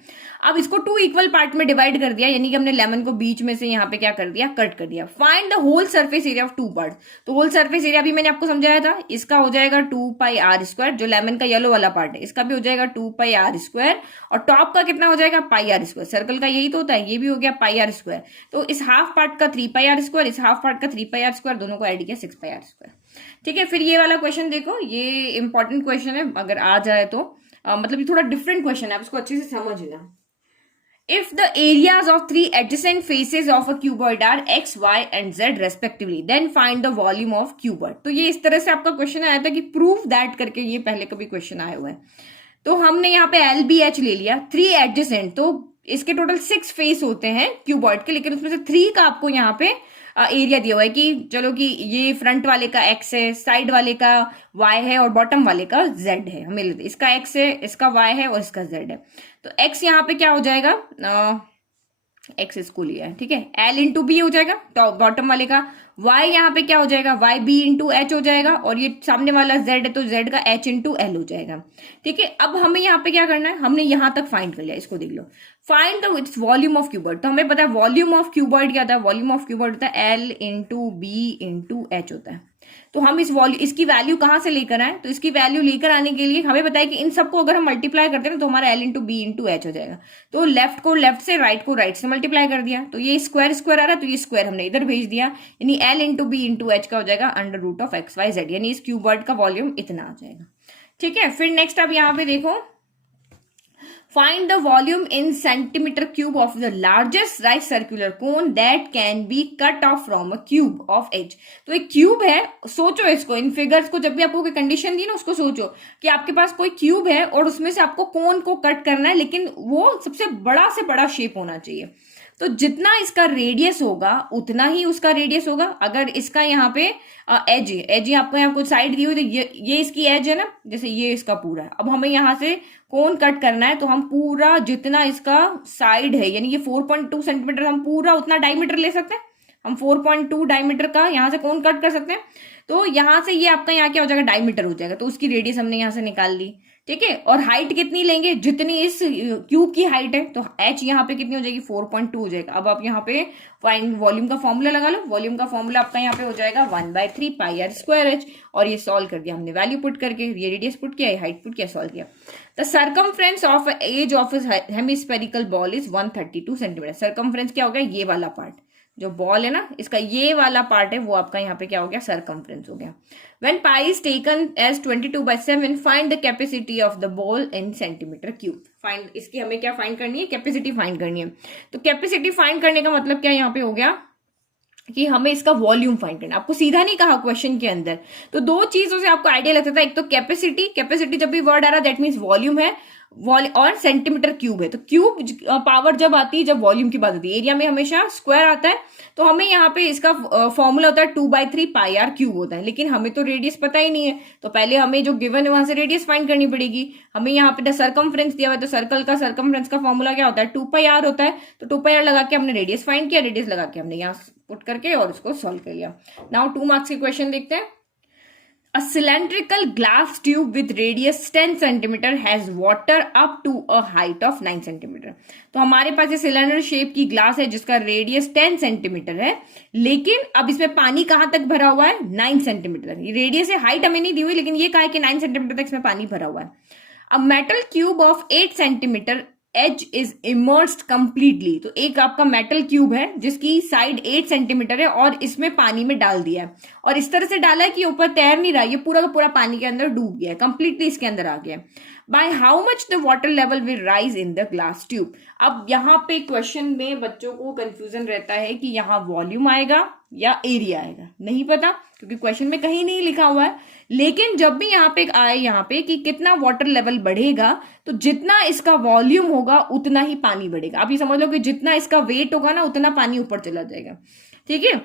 अब इसको 2 इक्वल पार्ट में डिवाइड कर दिया, यानी कि हमने लेमन को बीच में से यहाँ पे क्या कर दिया, कट कर दिया। Find the whole surface area of 2 part. तो होल सरफेस एरिया भी मैंने आपको समझाया था, इसका हो जाएगा 2πr², जो लेमन का येलो वाला पार्ट है इसका भी हो जाएगा 2πr², और टॉप का कितना हो जाएगा, πr²। सर्कल का यही तो होता है, ये भी हो गया πr²। तो इस हाफ पार्ट का 3πr², इस हाफ पार्ट का 3πr², दोनों को ऐड किया 6πr², ठीक है। फिर ये वाला क्वेश्चन देखो, ये इंपॉर्टेंट क्वेश्चन है, अगर आ जाए तो मतलब ये थोड़ा डिफरेंट क्वेश्चन है, आप इसको अच्छे से समझना। If the areas of 3 adjacent faces of a cuboid are x, y and z respectively, then find the volume of cuboid। तो ये इस तरह से आपका क्वेश्चन आया था कि प्रूफ दैट करके, ये पहले कभी क्वेश्चन आया हुआ है। तो हमने यहाँ पे LBH ले लिया, 3 एडजेसेंट, तो इसके टोटल 6 फेस होते हैं क्यूबॉइड के, लेकिन उसमें से 3 का आपको यहाँ पे एरिया दिया हुआ है कि चलो कि ये फ्रंट वाले का x है, साइड वाले का y है और बॉटम वाले का z है। हमें इसका x है, इसका y है और इसका z है। तो x यहाँ पे क्या हो जाएगा, x इसको लिया है, ठीक है, L इंटू B हो जाएगा टॉप बॉटम वाले का। y यहाँ पे क्या हो जाएगा, y B इंटू H हो जाएगा, और ये सामने वाला z है तो z का H इंटू L हो जाएगा, ठीक है। अब हमें यहाँ पे क्या करना है, हमने यहाँ तक फाइंड कर लिया, इसको देख लो। Find the its volume of cuboid. तो हमें पता है वॉल्यूम ऑफ क्यूबॉइड क्या होता है, वॉल्यूम ऑफ क्यूबॉइड होता है L into B into H होता है। तो हम इसकी वैल्यू कहां से लेकर आए, तो इसकी वैल्यू लेकर आने के लिए हमें पता है कि इन सबको अगर हम मल्टीप्लाई करते हैं तो हमारा L into B into H हो जाएगा। तो लेफ्ट को लेफ्ट से, राइट को राइट से मल्टीप्लाई कर दिया, तो ये स्क्वायर स्क्वायर आ रहा है, तो ये स्क्वायर हमने इधर भेज दिया, यानी L into B into H का हो जाएगा √(x, y, z), यानी इस क्यूबॉइड का वॉल्यूम इतना आ जाएगा, ठीक है। फिर नेक्स्ट अब यहाँ पे देखो, find the volume in centimeter cube of the largest right circular cone that can be cut off from a cube of H। तो एक क्यूब है, सोचो इसको, इन फिगर्स को, जब भी आपको कोई कंडीशन दी ना उसको सोचो कि आपके पास कोई क्यूब है और उसमें से आपको कोन को कट करना है, लेकिन वो सबसे बड़ा से बड़ा शेप होना चाहिए। तो जितना इसका रेडियस होगा उतना ही उसका रेडियस होगा। अगर इसका यहाँ पे एज एज आपको यहाँ कुछ साइड दी हुई, तो ये इसकी एज है ना, जैसे ये इसका पूरा है। अब हमें यहाँ से कोन कट करना है, तो हम पूरा जितना इसका साइड है, यानी ये 4.2 सेंटीमीटर, हम पूरा उतना डायमीटर ले सकते हैं, हम 4.2 डायमीटर का यहाँ से कोन कट कर सकते हैं। तो यहाँ से ये आपका यहाँ क्या हो जाएगा, डायमीटर हो जाएगा, तो उसकी रेडियस हमने यहाँ से निकाल ली, ठीक है। और हाइट कितनी लेंगे, जितनी इस क्यूब की हाइट है, तो h यहाँ पे कितनी हो जाएगी, 4.2 हो जाएगा। अब आप यहाँ पे फाइंड वॉल्यूम का फॉर्मूला लगा लो, वॉल्यूम का फॉर्मूला आपका यहाँ पे हो जाएगा 1/3 πr²h, और ये सॉल्व कर दिया हमने, वैल्यू पुट करके, ये रेडियस पुट किया, ये हाइट पुट किया, सॉल्व किया। The circumference of edge of hemispherical bowl is 132 centimetre. Circumference क्या हो गया, ये वाला पार्ट, जो बॉल है ना, इसका ये वाला पार्ट है, वो आपका यहाँ पे क्या हो गया, सर्कमफ्रेंस हो गया। When pi is taken as 22/7, find the capacity of the ball in centimeter cube। Find, इसकी हमें क्या फाइंड करनी है, कैपेसिटी फाइंड करनी है। तो कैपेसिटी फाइंड करने का मतलब क्या यहाँ पे हो गया, कि हमें इसका वॉल्यूम फाइंड करना। आपको सीधा नहीं कहा क्वेश्चन के अंदर, तो दो चीजों से आपको आइडिया लगता था, एक तो कैपेसिटी, कैपेसिटी जब भी वर्ड आ रहा दैट मीन्स वॉल्यूम है, और सेंटीमीटर क्यूब है। तो क्यूब पावर जब आती है जब वॉल्यूम की बात होती है, एरिया में हमेशा स्क्वायर आता है, तो हमें यहाँ पे इसका फॉर्मूला होता है 2/3 पाई आर क्यूब होता है। लेकिन हमें तो रेडियस पता ही नहीं है, तो पहले हमें जो गिवन है वहां से रेडियस फाइंड करनी पड़ेगी। हमें यहाँ पे सर्कमफ्रेंस दिया हुआ है, तो सर्कल का सर्कमफ्रेंस का फॉर्मूला क्या होता है 2πr होता है। तो 2πr लगा के हमने रेडियस फाइंड किया, रेडियस लगा के हमने यहाँ पुट करके और उसको सॉल्व कर लिया। नाउ 2 मार्क्स के क्वेश्चन देखते हैं। A cylindrical glass tube with radius 10 centimeter has water up to a height of 9 centimeter। तो हमारे पास ये सिलेंडर शेप की ग्लास है जिसका रेडियस 10 सेंटीमीटर है, लेकिन अब इसमें पानी कहां तक भरा हुआ है 9 सेंटीमीटर। ये रेडियस है, हाइट हमें नहीं दी हुई, लेकिन ये कहा है कि 9 सेंटीमीटर तक इसमें पानी भरा हुआ है। A metal cube of 8 centimetre edge is immersed completely. तो एक आपका मेटल क्यूब है जिसकी साइड 8 सेंटीमीटर है और इसमें पानी में डाल दिया है, और इस तरह से डाला है कि ऊपर तैर नहीं रहा, ये पूरा का पूरा पानी के अंदर डूब गया है, कंप्लीटली इसके अंदर आ गया। By how much the water level will rise in the glass tube. अब यहाँ पे क्वेश्चन में बच्चों को कंफ्यूजन रहता है कि यहाँ वॉल्यूम आएगा या एरिया आएगा, नहीं पता क्योंकि क्वेश्चन में कहीं नहीं लिखा हुआ है। लेकिन जब भी यहाँ पे आए यहाँ पे कि कितना वाटर लेवल बढ़ेगा, तो जितना इसका वॉल्यूम होगा उतना ही पानी बढ़ेगा। आप ये समझ लो कि जितना इसका वेट होगा ना उतना पानी ऊपर चला जाएगा, ठीक है।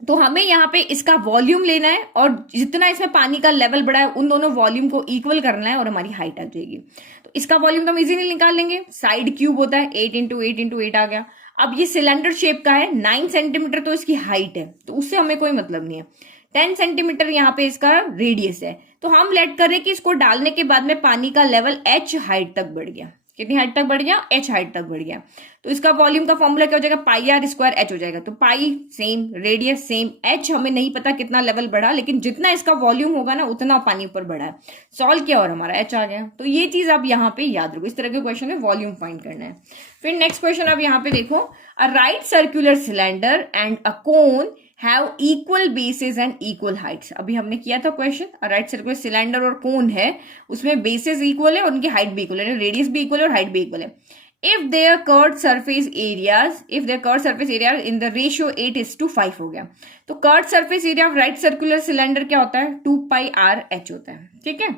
तो हमें यहाँ पे इसका वॉल्यूम लेना है और जितना इसमें पानी का लेवल बढ़ा है उन दोनों वॉल्यूम को इक्वल करना है और हमारी हाइट आ जाएगी। तो इसका वॉल्यूम तो हम इजीली निकाल लेंगे, साइड क्यूब होता है 8 × 8 × 8 आ गया। अब ये सिलेंडर शेप का है, 9 सेंटीमीटर तो इसकी हाइट है, तो उससे हमें कोई मतलब नहीं है। 10 सेंटीमीटर यहाँ पे इसका रेडियस है, तो हम लेट कर रहे हैं कि इसको डालने के बाद में पानी का लेवल h हाइट तक बढ़ गया। कितनी हाइट तक बढ़ गया, h हाइट तक बढ़ गया। तो इसका वॉल्यूम का फॉर्मूला क्या हो जाएगा, πr² h हो जाएगा। तो पाई सेम, रेडियस सेम, h हमें नहीं पता कितना लेवल बढ़ा, लेकिन जितना इसका वॉल्यूम होगा ना उतना पानी ऊपर बढ़ा है। सॉल्व किया और हमारा h आ गया। तो ये चीज आप यहाँ पे याद रखो, इस तरह के क्वेश्चन में वॉल्यूम फाइंड करना है। फिर नेक्स्ट क्वेश्चन आप यहाँ पे देखो, अ right circular cylinder and a cone have equal bases and equal Heights. अभी हमने किया था क्वेश्चन, राइट सर्कुलर सिलेंडर और कोन है, उसमें बेसेस इक्वल है और उनकी हाइट भी इक्वल है, रेडियस भी इक्वल है और हाइट भी इक्वल है। If there curved surface area in the ratio 8:5 हो गया। तो curved surface area of right circular cylinder क्या होता है 2πr(h) होता है, ठीक है।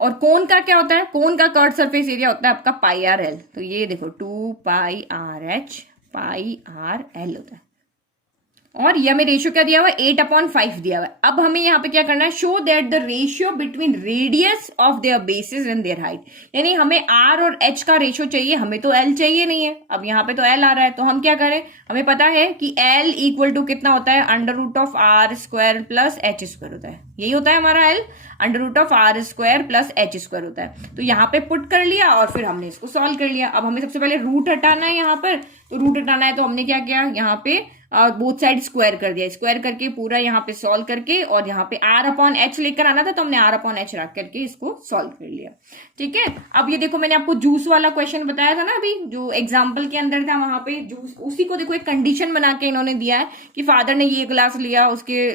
और कोन का क्या होता है, कोन का कर्व्ड सरफेस एरिया होता है आपका πrl। तो ये देखो 2πr(h) πrl होता है। और ये हमें रेशियो क्या दिया हुआ है 8/5 दिया हुआ है। अब हमें यहाँ पे क्या करना है, show that the ratio between radius of their basis and their height. यानी हमें r और h का रेशियो चाहिए, हमें तो l चाहिए नहीं है। अब यहाँ पे तो l आ रहा है, तो हम क्या करें, हमें पता है कि l इक्वल टू कितना होता है √r² प्लस h² होता है। यही होता है हमारा l, √r² प्लस h² होता है। तो यहाँ पे पुट कर लिया और फिर हमने इसको सॉल्व कर लिया। अब हमें सबसे पहले रूट हटाना है यहाँ पर, तो रूट हटाना है तो हमने क्या किया, यहाँ पे बोथ साइड स्क्वायर कर दिया, स्क्वायर करके पूरा यहाँ पे सॉल्व करके, और यहाँ पे r/h लेकर आना था तो हमने r/h रख करके इसको सॉल्व कर लिया, ठीक है। अब ये देखो मैंने आपको जूस वाला क्वेश्चन बताया था ना अभी, जो एग्जाम्पल के अंदर था, वहां पे जूस, उसी को देखो एक कंडीशन बना के इन्होंने दिया है कि फादर ने ये ग्लास लिया, उसके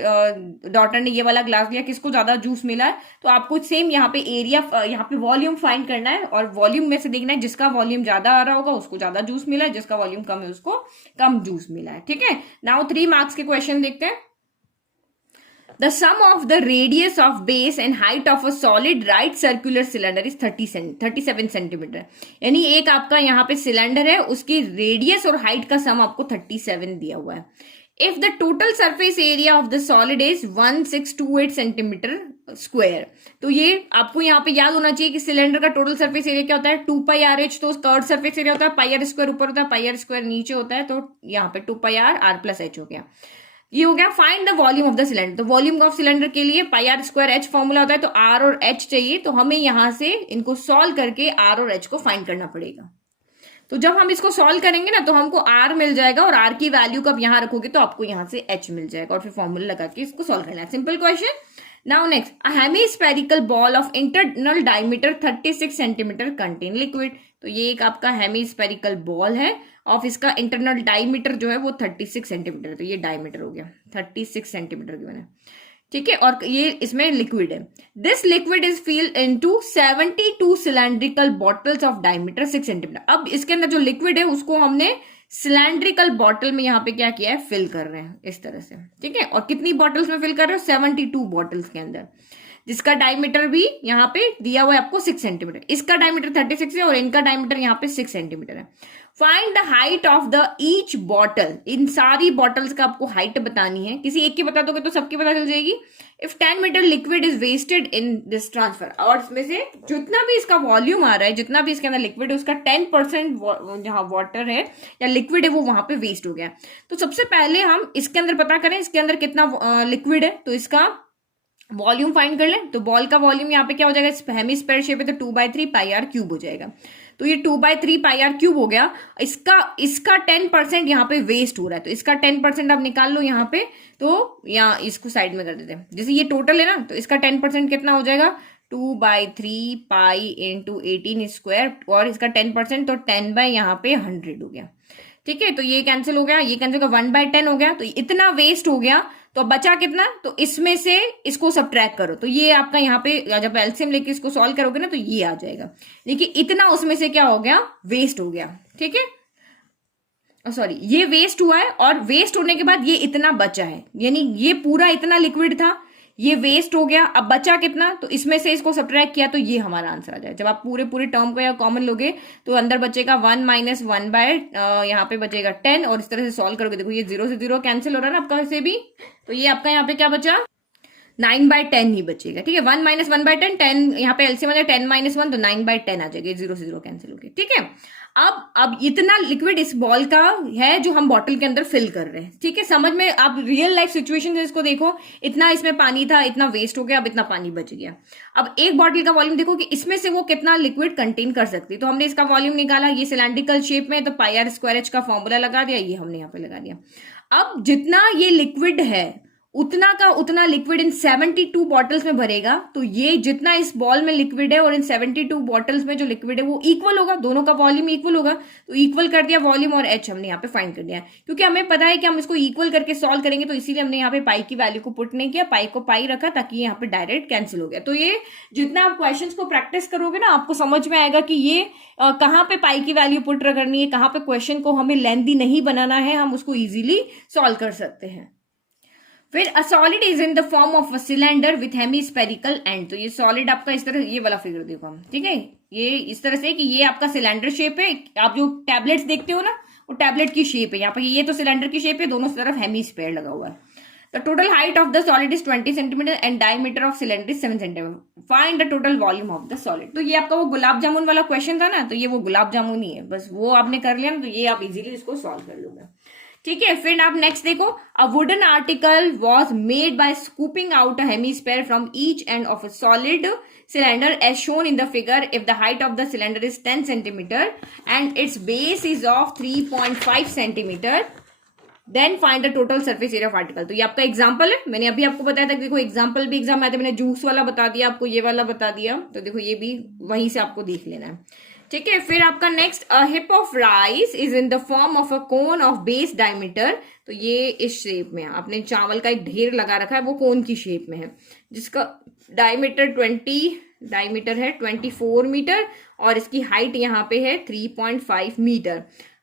डॉटर ने ये वाला ग्लास लिया, किसको ज्यादा जूस मिला है। तो आपको सेम यहाँ पे एरिया, यहाँ पे वॉल्यूम फाइंड करना है और वॉल्यूम में से देखना है जिसका वॉल्यूम ज्यादा आ रहा होगा उसको ज्यादा जूस मिला है, जिसका वॉल्यूम कम है उसको कम जूस मिला है, ठीक है। नाउ 3 मार्क्स के क्वेश्चन देखते हैं। The sum of the radius of base and height of a solid right circular cylinder is 37 centimetre. यानी एक आपका यहाँ पे सिलेंडर है, उसकी रेडियस और हाइट का सम आपको 37 दिया हुआ है। If the total surface area of the solid is 1628 centimetre square, तो ये आपको यहाँ पे याद होना चाहिए कि सिलेंडर का टोटल सरफेस एरिया क्या होता है 2πr(h), तो कर्व्ड सरफेस एरिया होता है πr² ऊपर होता है πr² नीचे होता है, तो यहाँ पे 2πr(r+h) हो गया। ये हो गया find the volume of the cylinder. तो वॉल्यूम ऑफ सिलेंडर के लिए πr²h फॉर्मूला होता है, तो r और h चाहिए, तो हमें यहां से इनको सॉल्व करके r और h को फाइंड करना पड़ेगा। तो जब हम इसको सॉल्व करेंगे ना तो हमको r मिल जाएगा, और r की वैल्यू को आप यहां रखोगे तो आपको यहां से h मिल जाएगा, और फिर फॉर्मूला लगा के इसको सॉल्व करना है। Simple question. Now next, a hemispherical ball of internal diameter 36 centimetre contain liquid. तो ये एक आपका हेमीस्फेरिकल बॉल है, ऑफ इसका इंटरनल डायमीटर जो है वो 36 सेंटीमीटर है, तो ये डायमीटर हो गया 36 सेंटीमीटर की मैंने, ठीक है। और ये इसमें लिक्विड है। This liquid is filled into 72 cylindrical bottles of diameter 6 centimetre. अब इसके अंदर जो लिक्विड है उसको हमने सिलेंड्रिकल बॉटल में यहाँ पे क्या किया है, फिल कर रहे हैं इस तरह से, ठीक है। और कितनी बॉटल्स में फिल कर रहे हो, 72 बॉटल्स के अंदर, जिसका डायमीटर भी यहाँ पे दिया हुआ है आपको 6 सेंटीमीटर। इसका डायमीटर 36 है और इनका डायमीटर यहाँ पे 6 सेंटीमीटर है। Find the height of the each bottle, इन सारी बॉटल्स का आपको हाइट बतानी है। किसी एक की बता दोगे तो सबकी पता चल जाएगी। If 10 metre liquid is wasted in this transfer, और इसमें से जितना भी इसका वॉल्यूम आ रहा है, जितना भी इसके अंदर लिक्विड है, उसका 10% जहां वाटर है या लिक्विड है वो वहां पे वेस्ट हो गया। तो सबसे पहले हम इसके अंदर पता करें इसके अंदर कितना लिक्विड है, तो इसका वॉल्यूम फाइंड कर लें। तो बॉल का वॉल्यूम यहाँ पे क्या हो जाएगा, हेमिस्फीयर शेप है तो 2/3 पाई आर क्यूब हो जाएगा। तो ये 2/3 पाई आर क्यूब हो गया। इसका 10% यहाँ पे वेस्ट हो रहा है, तो इसका 10% आप निकाल लो यहाँ पे। तो यहाँ इसको साइड में कर देते हैं। जैसे ये टोटल है ना, तो इसका 10% कितना हो जाएगा, 2/3 पाई इंटू 18 स्क्वायर, और इसका 10% तो 10 बाय यहाँ पे 100 हो गया, ठीक है। तो ये कैंसिल हो गया, ये कैंसिल हो गया, 1/10 हो गया। तो इतना वेस्ट हो गया, तो बचा कितना, तो इसमें से इसको सब्ट्रैक्ट करो। तो ये आपका यहाँ पे जब एलसीएम लेके इसको सॉल्व करोगे ना, तो ये आ जाएगा। देखिए इतना उसमें से क्या हो गया, वेस्ट हो गया, ठीक है। सॉरी, ये वेस्ट हुआ है, और वेस्ट होने के बाद ये इतना बचा है, यानी ये पूरा इतना लिक्विड था, ये वेस्ट हो गया। अब बचा कितना, तो इसमें से इसको सब्ट्रैक्ट किया, तो ये हमारा आंसर आ जाए। जब आप पूरे टर्म को या कॉमन लोगे तो अंदर बचेगा 1 - 1 बाय यहाँ पे बचेगा 10, और इस तरह से सॉल्व करोगे। देखो ये 0 से 0 कैंसिल हो रहा है ना आपका वैसे भी, तो ये आपका यहाँ पे क्या बचा, 9/10 ही बचेगा, ठीक है। 1 - 1/10 यहाँ पे एलसीएम आ जाए 10 - 1, तो 9/10 आ जाएगा, 0 से 0 कैंसिल हो गया, ठीक है। अब इतना लिक्विड इस बॉल का है जो हम बॉटल के अंदर फिल कर रहे हैं, ठीक है। समझ में, आप रियल लाइफ सिचुएशन से इसको देखो, इतना इसमें पानी था, इतना वेस्ट हो गया, अब इतना पानी बच गया। अब एक बॉटल का वॉल्यूम देखो कि इसमें से वो कितना लिक्विड कंटेन कर सकती है। तो हमने इसका वॉल्यूम निकाला, ये सिलेंड्रिकल शेप में, तो पाई आर स्क्वायर एच का फॉर्मूला लगा दिया, ये हमने यहाँ पे लगा दिया। अब जितना ये लिक्विड है उतना का उतना लिक्विड इन 72 बॉटल्स में भरेगा। तो ये जितना इस बॉल में लिक्विड है और इन 72 बॉटल्स में जो लिक्विड है वो इक्वल होगा, दोनों का वॉल्यूम इक्वल होगा। तो इक्वल कर दिया वॉल्यूम, और एच हमने यहाँ पे फाइंड कर दिया। क्योंकि हमें पता है कि हम इसको इक्वल करके सॉल्व करेंगे, तो इसीलिए हमने यहाँ पे पाई की वैल्यू को पुट नहीं किया, पाई को पाई रखा, ताकि यहाँ पे डायरेक्ट कैंसिल हो गया। तो ये जितना आप क्वेश्चंस को प्रैक्टिस करोगे ना, आपको समझ में आएगा कि ये कहाँ पे पाई की वैल्यू पुट करनी है, कहाँ पे क्वेश्चन को हमें लेंथी नहीं बनाना है, हम उसको इजीली सॉल्व कर सकते हैं। फिर a solid is in the form of a cylinder with hemispherical and. तो ये सॉलिड आपका इस तरह, ये वाला फिगर देखो हम, ठीक है। ये इस तरह से कि ये आपका सिलेंडर शेप है। आप जो टैबलेट्स देखते हो ना, वो टैबलेट की शेप है। यहाँ पे ये तो सिलेंडर की शेप है, दोनों तरफ हेमिस्फेयर लगा हुआ है। The total height of the solid is 20 centimetre and diameter of cylinder is 7 centimetre. Find the total volume of the solid. तो ये आपका वो गुलाब जामुन वाला क्वेश्चन था ना, तो ये वो गुलाब जामुन ही है, बस वो आपने कर लिया ना, तो ये आप इजीली इसको सॉल्व कर लोगे, ठीक है। फिर आप नेक्स्ट देखो, a wooden article was made by scooping out a hemisphere from each end of a solid cylinder as shown in the figure. If the height of the cylinder is 10 centimeter and its base is of 3.5 centimeter, then find the total surface area of article. तो ये आपका example है, मैंने अभी आपको बताया था। देखो एग्जाम्पल भी एग्जाम में आया था, मैंने जूस वाला बता दिया आपको, ये वाला बता दिया, तो देखो ये भी वहीं से आपको देख लेना है, ठीक है। फिर आपका next, a hip of rice is in the form of a cone of base diameter. तो ये इस शेप में आपने चावल का एक ढेर लगा रखा है, वो कोन की शेप में है, जिसका डायमीटर 24 मीटर और इसकी हाइट यहाँ पे है 3.5 metre.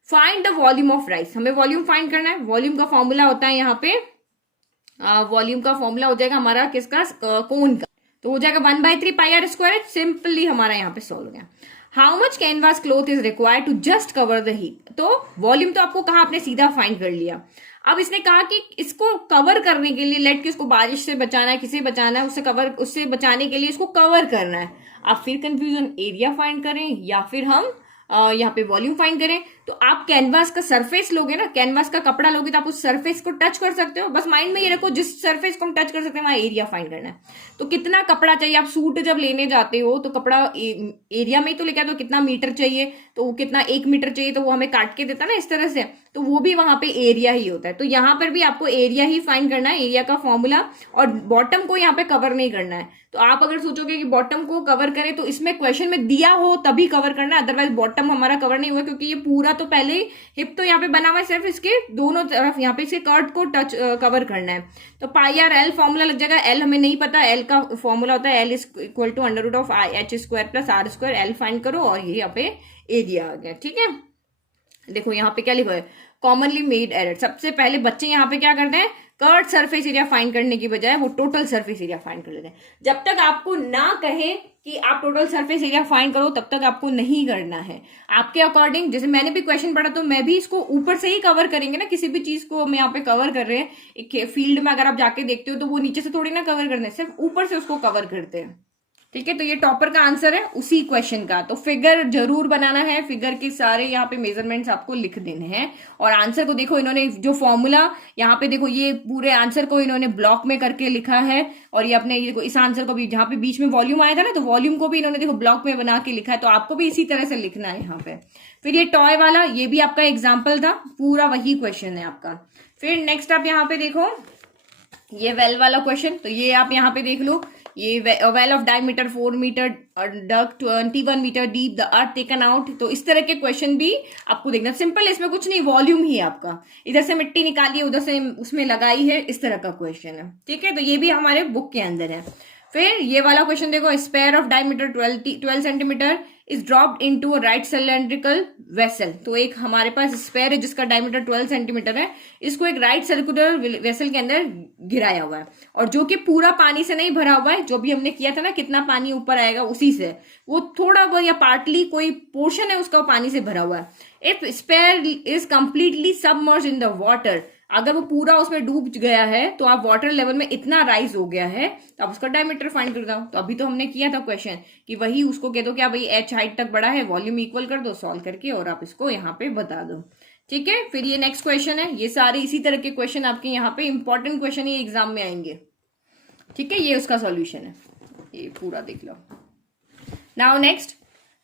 Find the volume of rice, हमें वॉल्यूम फाइंड करना है। वॉल्यूम का फॉर्मूला होता है यहाँ पे, वॉल्यूम का फॉर्मूला हो जाएगा हमारा किसका, कोन का, तो हो जाएगा 1/3 पाई आर स्क्वायर। सिंपली हमारा यहाँ पे सॉल्व हो गया। How much canvas cloth is required to just cover the heap. तो वॉल्यूम तो आपको कहा, आपने सीधा फाइंड कर लिया। अब इसने कहा कि इसको कवर करने के लिए, लेट के इसको बारिश से बचाना है, किसे बचाना है, उससे बचाने के लिए इसको कवर करना है। आप फिर कंफ्यूजन एरिया फाइंड करें या फिर हम यहाँ पे वॉल्यूम फाइंड करें। तो आप कैनवास का सरफेस लोगे ना, कैनवास का कपड़ा लोगे, तो आप उस सरफेस को टच कर सकते हो। बस माइंड में ये रखो, जिस सरफेस को हम टच कर सकते हैं वहां एरिया फाइंड करना है। तो कितना कपड़ा चाहिए, आप सूट जब लेने जाते हो तो कपड़ा एरिया में ही तो लेके आते हो, कितना मीटर चाहिए, तो कितना 1 मीटर चाहिए, तो वो हमें काट के देता ना इस तरह से, तो वो भी वहां पे एरिया ही होता है। तो यहाँ पर भी आपको एरिया ही फाइंड करना है, एरिया का फॉर्मूला, और बॉटम को यहाँ पे कवर नहीं करना है। तो आप अगर सोचोगे कि बॉटम को कवर करें, तो इसमें क्वेश्चन में दिया हो तभी कवर करना है, अदरवाइज बॉटम हमारा कवर नहीं हुआ, क्योंकि ये पूरा तो पहले हिप तो यहाँ पे बना हुआ है, सिर्फ इसके दोनों तरफ यहाँ पे इसके कर्ट को टच कवर करना है। तो पाई आर एल फॉर्मूला लग जाएगा, एल हमें नहीं पता, एल का फॉर्मूला होता है L is equal to √h² + r²। L फाइंड करो और ये यहाँ पे एरिया आ गया, ठीक है। देखो यहाँ पे क्या लिखा है, कॉमनली मेड एरर। सबसे पहले बच्चे यहाँ पे क्या करते हैं, कर्व सरफेस एरिया फाइंड करने की बजाय वो टोटल सरफेस एरिया फाइंड कर लेते हैं। जब तक आपको ना कहे कि आप टोटल सरफेस एरिया फाइंड करो तब तक आपको नहीं करना है। आपके अकॉर्डिंग, जैसे मैंने भी क्वेश्चन पढ़ा तो मैं भी इसको ऊपर से ही कवर करेंगे ना, किसी भी चीज को हम यहाँ पे कवर कर रहे हैं एक फील्ड में, अगर आप जाके देखते हो तो वो नीचे से थोड़ी ना कवर करते हैं, सिर्फ ऊपर से उसको कवर करते हैं। ठीक है, तो ये टॉपर का आंसर है उसी क्वेश्चन का। तो फिगर जरूर बनाना है, फिगर के सारे यहाँ पे मेजरमेंट्स आपको लिख देने हैं। और आंसर को देखो, इन्होंने जो फॉर्मूला यहाँ पे देखो, ये पूरे आंसर को इन्होंने ब्लॉक में करके लिखा है। और ये अपने ये देखो, इस आंसर को भी जहाँ पे बीच में वॉल्यूम आया था ना, तो वॉल्यूम को भी इन्होंने देखो ब्लॉक में बना के लिखा है। तो आपको भी इसी तरह से लिखना है यहाँ पे। फिर ये टॉय वाला, ये भी आपका एग्जाम्पल था, पूरा वही क्वेश्चन है आपका। फिर नेक्स्ट आप यहाँ पे देखो, ये वेल वाला क्वेश्चन, तो ये आप यहाँ पे देख लो, ये well of diameter 4 metre dug 21 metre deep, the earth taken out. तो इस तरह के क्वेश्चन भी आपको देखना। सिंपल, इसमें कुछ नहीं, वॉल्यूम ही आपका, इधर से मिट्टी निकाली है, उधर से उसमें लगाई है, इस तरह का क्वेश्चन है। ठीक है, तो ये भी हमारे बुक के अंदर है। फिर ये वाला क्वेश्चन देखो, spare of diameter 12 centimetre is dropped into a right cylindrical vessel. तो एक हमारे पास स्पेयर है जिसका डायमीटर 12 सेंटीमीटर है, इसको एक राइट सर्कुलर वेसल के अंदर गिराया हुआ है, और जो कि पूरा पानी से नहीं भरा हुआ है। जो भी हमने किया था ना, कितना पानी ऊपर आएगा उसी से, वो थोड़ा बहुत या पार्टली कोई पोर्शन है उसका पानी से भरा हुआ है। If spare is completely submerge in the water, अगर वो पूरा उसमें डूब गया है तो आप वाटर लेवल में इतना राइज हो गया है तो आप उसका डायमीटर फाइंड कर दो। तो अभी तो हमने किया था क्वेश्चन कि वही उसको कह दो क्या भाई, एच हाइट तक बड़ा है, वॉल्यूम इक्वल कर दो सॉल्व करके, और आप इसको यहाँ पे बता दो। ठीक है, फिर ये नेक्स्ट क्वेश्चन है। ये सारे इसी तरह के क्वेश्चन आपके यहाँ पे इंपॉर्टेंट क्वेश्चन ये एग्जाम में आएंगे। ठीक है, ये उसका सॉल्यूशन है, ये पूरा देख लो। Now next,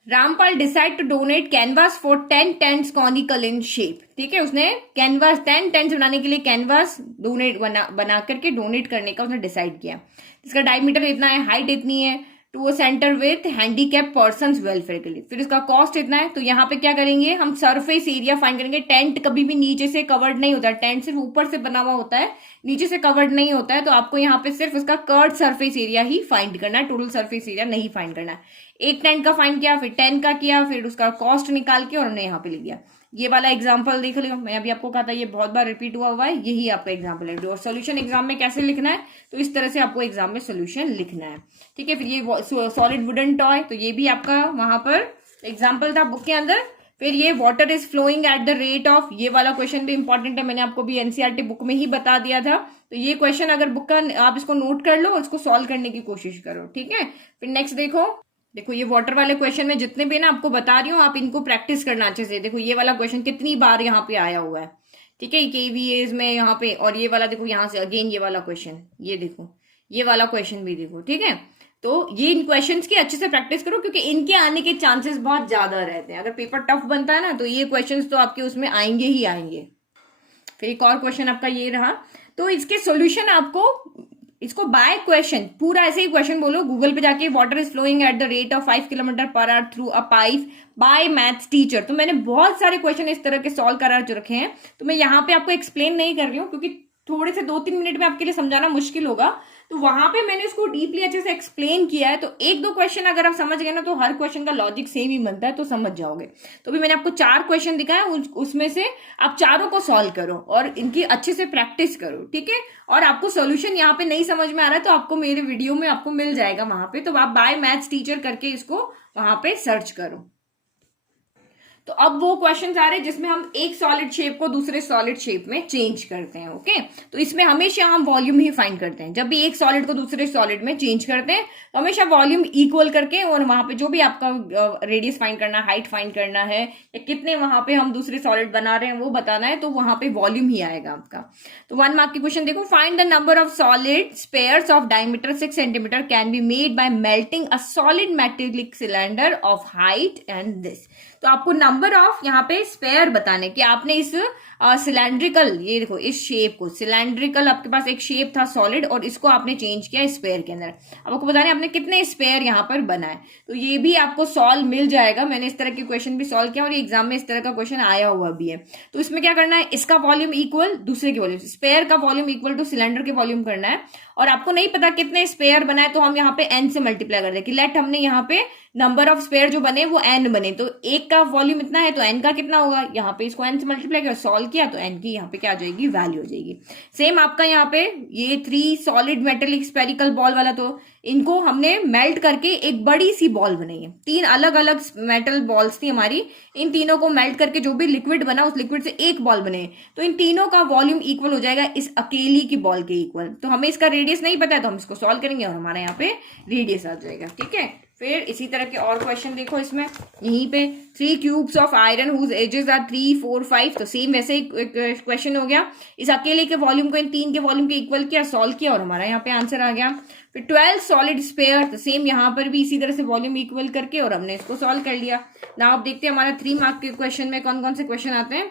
Rampal decide to donate canvas for 10 tents conical in shape. ठीक है, उसने कैनवास 10 टेंट्स बनाने के लिए कैनवास डोनेट बना करके डोनेट करने का उसने डिसाइड किया। इसका डायमीटर इतना है, हाइट इतनी है, to a centre with handicap person welfare के लिए। फिर इसका कॉस्ट इतना है। तो यहाँ पे क्या करेंगे हम, सरफेस एरिया फाइंड करेंगे। टेंट कभी भी नीचे से कवर्ड नहीं होता है, टेंट सिर्फ ऊपर से बना हुआ होता है, नीचे से कवर्ड नहीं होता है। तो आपको यहाँ पे सिर्फ उसका कर्व्ड सरफेस एरिया ही फाइंड करना है, टोटल सरफेस एरिया नहीं फाइंड करना है। एक टेंट का फाइंड किया, फिर 10 का किया, फिर उसका कॉस्ट निकाल के और हमने यहाँ पे लिख दिया। ये वाला एग्जांपल देख लियो, मैं अभी आपको कहा था ये बहुत बार रिपीट हुआ है, यही आपका एग्जांपल है। और सॉल्यूशन एग्जाम में कैसे लिखना है, तो इस तरह से आपको एग्जाम में सॉल्यूशन लिखना है। ठीक है, फिर ये सॉलिड वुडन टॉय, तो ये भी आपका वहां पर एग्जाम्पल था बुक के अंदर। फिर ये water is flowing at the rate of, ये वाला क्वेश्चन भी इंपॉर्टेंट है, मैंने आपको भी एनसीईआरटी बुक में ही बता दिया था। तो ये क्वेश्चन अगर बुक का आप इसको नोट कर लो और इसको सॉल्व करने की कोशिश करो। ठीक है, फिर नेक्स्ट देखो ये वाटर वाले क्वेश्चन में जितने भी ना आपको बता रही हूँ, आप इनको प्रैक्टिस करना अच्छे से। देखो ये वाला क्वेश्चन कितनी बार यहाँ पे आया हुआ है। ठीक है, केवीएस में यहाँ पे, और ये वाला देखो यहाँ से अगेन ये वाला क्वेश्चन, ये देखो ये वाला क्वेश्चन भी देखो। ठीक है, तो ये इन क्वेश्चंस की अच्छे से प्रैक्टिस करो, क्योंकि इनके आने के चांसेस बहुत ज्यादा रहते हैं। अगर पेपर टफ बनता है ना तो ये क्वेश्चंस तो आपके उसमें आएंगे ही आएंगे। फिर एक और क्वेश्चन आपका ये रहा, तो इसके सॉल्यूशन आपको, इसको बाय क्वेश्चन पूरा ऐसे ही क्वेश्चन बोलो गूगल पे जाके, water is flowing at the rate of 5 kilometre per hour through a pipe by maths teacher. तो मैंने बहुत सारे क्वेश्चन इस तरह के सॉल्व करा जो रखे हैं, तो मैं यहाँ पे आपको एक्सप्लेन नहीं कर रही हूँ क्योंकि थोड़े से 2-3 मिनट में आपके लिए समझाना मुश्किल होगा। तो वहां पे मैंने इसको डीपली अच्छे से एक्सप्लेन किया है। तो 1-2 क्वेश्चन अगर आप समझ गए ना, तो हर क्वेश्चन का लॉजिक सेम ही बनता है, तो समझ जाओगे। तो भी मैंने आपको 4 क्वेश्चन दिखाया, उसमें से आप चारों को सॉल्व करो और इनकी अच्छे से प्रैक्टिस करो। ठीक है, और आपको सॉल्यूशन यहाँ पे नहीं समझ में आ रहा है तो आपको मेरे वीडियो में आपको मिल जाएगा वहां पे, तो आप बाय मैथ्स टीचर करके इसको वहां पे सर्च करो। तो अब वो क्वेश्चन आ रहे हैं जिसमें हम एक सॉलिड शेप को दूसरे सॉलिड शेप में चेंज करते हैं। ओके, तो इसमें हमेशा हम वॉल्यूम ही फाइंड करते हैं। जब भी एक सॉलिड को दूसरे सॉलिड में चेंज करते हैं तो हमेशा वॉल्यूम इक्वल करके, और वहां पे जो भी आपका रेडियस फाइंड करना है, हाइट फाइंड करना है, या कितने वहां पे हम दूसरे सॉलिड बना रहे हैं वो बताना है, तो वहां पे वॉल्यूम ही आएगा आपका। तो 1 मार्क की क्वेश्चन देखो, find the number of solid spheres of diameter 6 centimetre can be made by melting a solid metallic cylinder of height and this. तो आपको नंबर ऑफ यहाँ पे स्पेयर बताने कि आपने इस सिलेंड्रिकल, ये देखो इस शेप को, सिलेंड्रिकल आपके पास एक शेप था सॉलिड और इसको आपने चेंज किया स्पेयर के अंदर। अब आपको बताना है आपने कितने स्पेयर यहाँ पर बनाए। तो ये भी आपको सॉल्व मिल जाएगा, मैंने इस तरह के क्वेश्चन भी सॉल्व किया और एग्जाम में इस तरह का क्वेश्चन आया हुआ भी है। तो इसमें क्या करना है, इसका वॉल्यूम इक्वल दूसरे के वॉल्यूम, स्पेयर का वॉल्यूम इक्वल टू सिलेंडर के वॉल्यूम करना है। और आपको नहीं पता कितने स्पेयर बनाए तो हम यहाँ पे n से मल्टीप्लाई कर दें कि लेट हमने यहाँ पे नंबर ऑफ स्पेयर जो बने वो n बने, तो एक का वॉल्यूम इतना है तो n का कितना होगा, यहाँ पे इसको n से मल्टीप्लाई कर सॉल्व किया तो n की यहाँ पे क्या आ जाएगी, वैल्यू हो जाएगी। सेम आपका यहाँ पे ये 3 सॉलिड मेटेलिक स्पेरिकल बॉल वाला, तो इनको हमने मेल्ट करके एक बड़ी सी बॉल बनाई है। 3 अलग अलग मेटल बॉल्स थी हमारी, इन तीनों को मेल्ट करके जो भी लिक्विड बना उस लिक्विड से एक बॉल बने, तो इन तीनों का वॉल्यूम इक्वल हो जाएगा इस अकेली की बॉल के इक्वल। तो हमें इसका रेडियस नहीं पता है तो हम इसको सॉल्व करेंगे और हमारा यहाँ पे रेडियस आ जाएगा। ठीक है, फिर इसी तरह के और क्वेश्चन देखो इसमें, यहीं पे 3 cubes of iron whose edges are 3, 4, 5, तो सेम वैसे ही क्वेश्चन हो गया। इस अकेले के वॉल्यूम को इन 3 के वॉल्यूम के इक्वल किया, सॉल्व किया और हमारा यहाँ पे आंसर आ गया। फिर 12 सॉलिड स्पेयर, तो सेम यहाँ पर भी इसी तरह से वॉल्यूम इक्वल करके और हमने इसको सॉल्व कर लिया। नाउ आप देखते हैं हमारा 3 मार्क के क्वेश्चन में कौन कौन से क्वेश्चन आते हैं।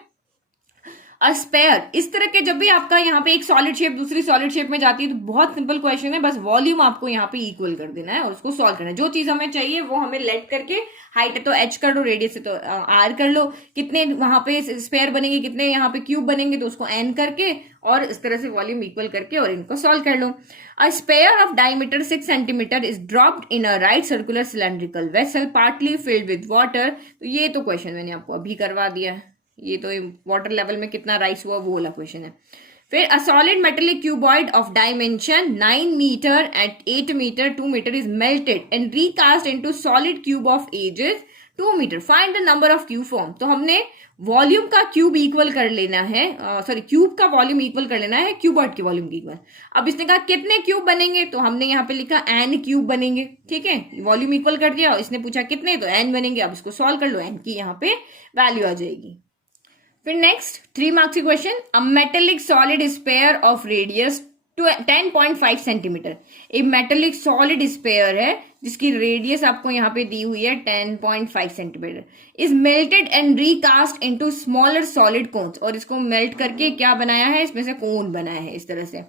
अ स्पेयर, इस तरह के जब भी आपका यहाँ पे एक सॉलिड शेप दूसरी सॉलिड शेप में जाती है तो बहुत सिंपल क्वेश्चन है, बस वॉल्यूम आपको यहाँ पे इक्वल कर देना है और उसको सॉल्व करना है। जो चीज हमें चाहिए वो हमें लेट करके, हाइट है तो h कर लो, रेडियस है तो r कर लो, कितने वहां पे स्पेयर बनेंगे, कितने यहाँ पे क्यूब बनेंगे तो उसको n करके और इस तरह से वॉल्यूम इक्वल करके और इनको सॉल्व कर लो। A sphere of diameter 6 centimetre is dropped in a right circular cylindrical vessel partly filled with water, तो ये तो क्वेश्चन मैंने आपको अभी करवा दिया है, ये तो वाटर लेवल में कितना राइस हुआ वो वाला क्वेश्चन है। फिर a solid metallic cuboid of dimension 9 metre at 8 metre 2 metre is melted and recast into solid cube of edges 2 metre, find the number of cube form. तो हमने वॉल्यूम का क्यूब इक्वल कर लेना है, सॉरी क्यूब का volume equal कर लेना है क्यूबॉइड के वॉल्यूम के इक्वल। अब इसने कहा कितने क्यूब बनेंगे, तो हमने यहाँ पे लिखा n क्यूब बनेंगे। ठीक है, वॉल्यूम इक्वल कर दिया और इसने पूछा कितने, तो n बनेंगे। अब इसको सॉल्व कर लो, n की यहाँ पे वैल्यू आ जाएगी। फिर नेक्स्ट 3 मार्क्स की question, a metallic solid sphere of radius 10.5 centimetre, एक मेटेलिक सॉलिड स्पेयर है जिसकी रेडियस आपको यहाँ पे दी हुई है 10.5 centimetre, is melted and recast into smaller solid cones, और इसको मेल्ट करके क्या बनाया है, इसमें से कोन बनाया है इस तरह से।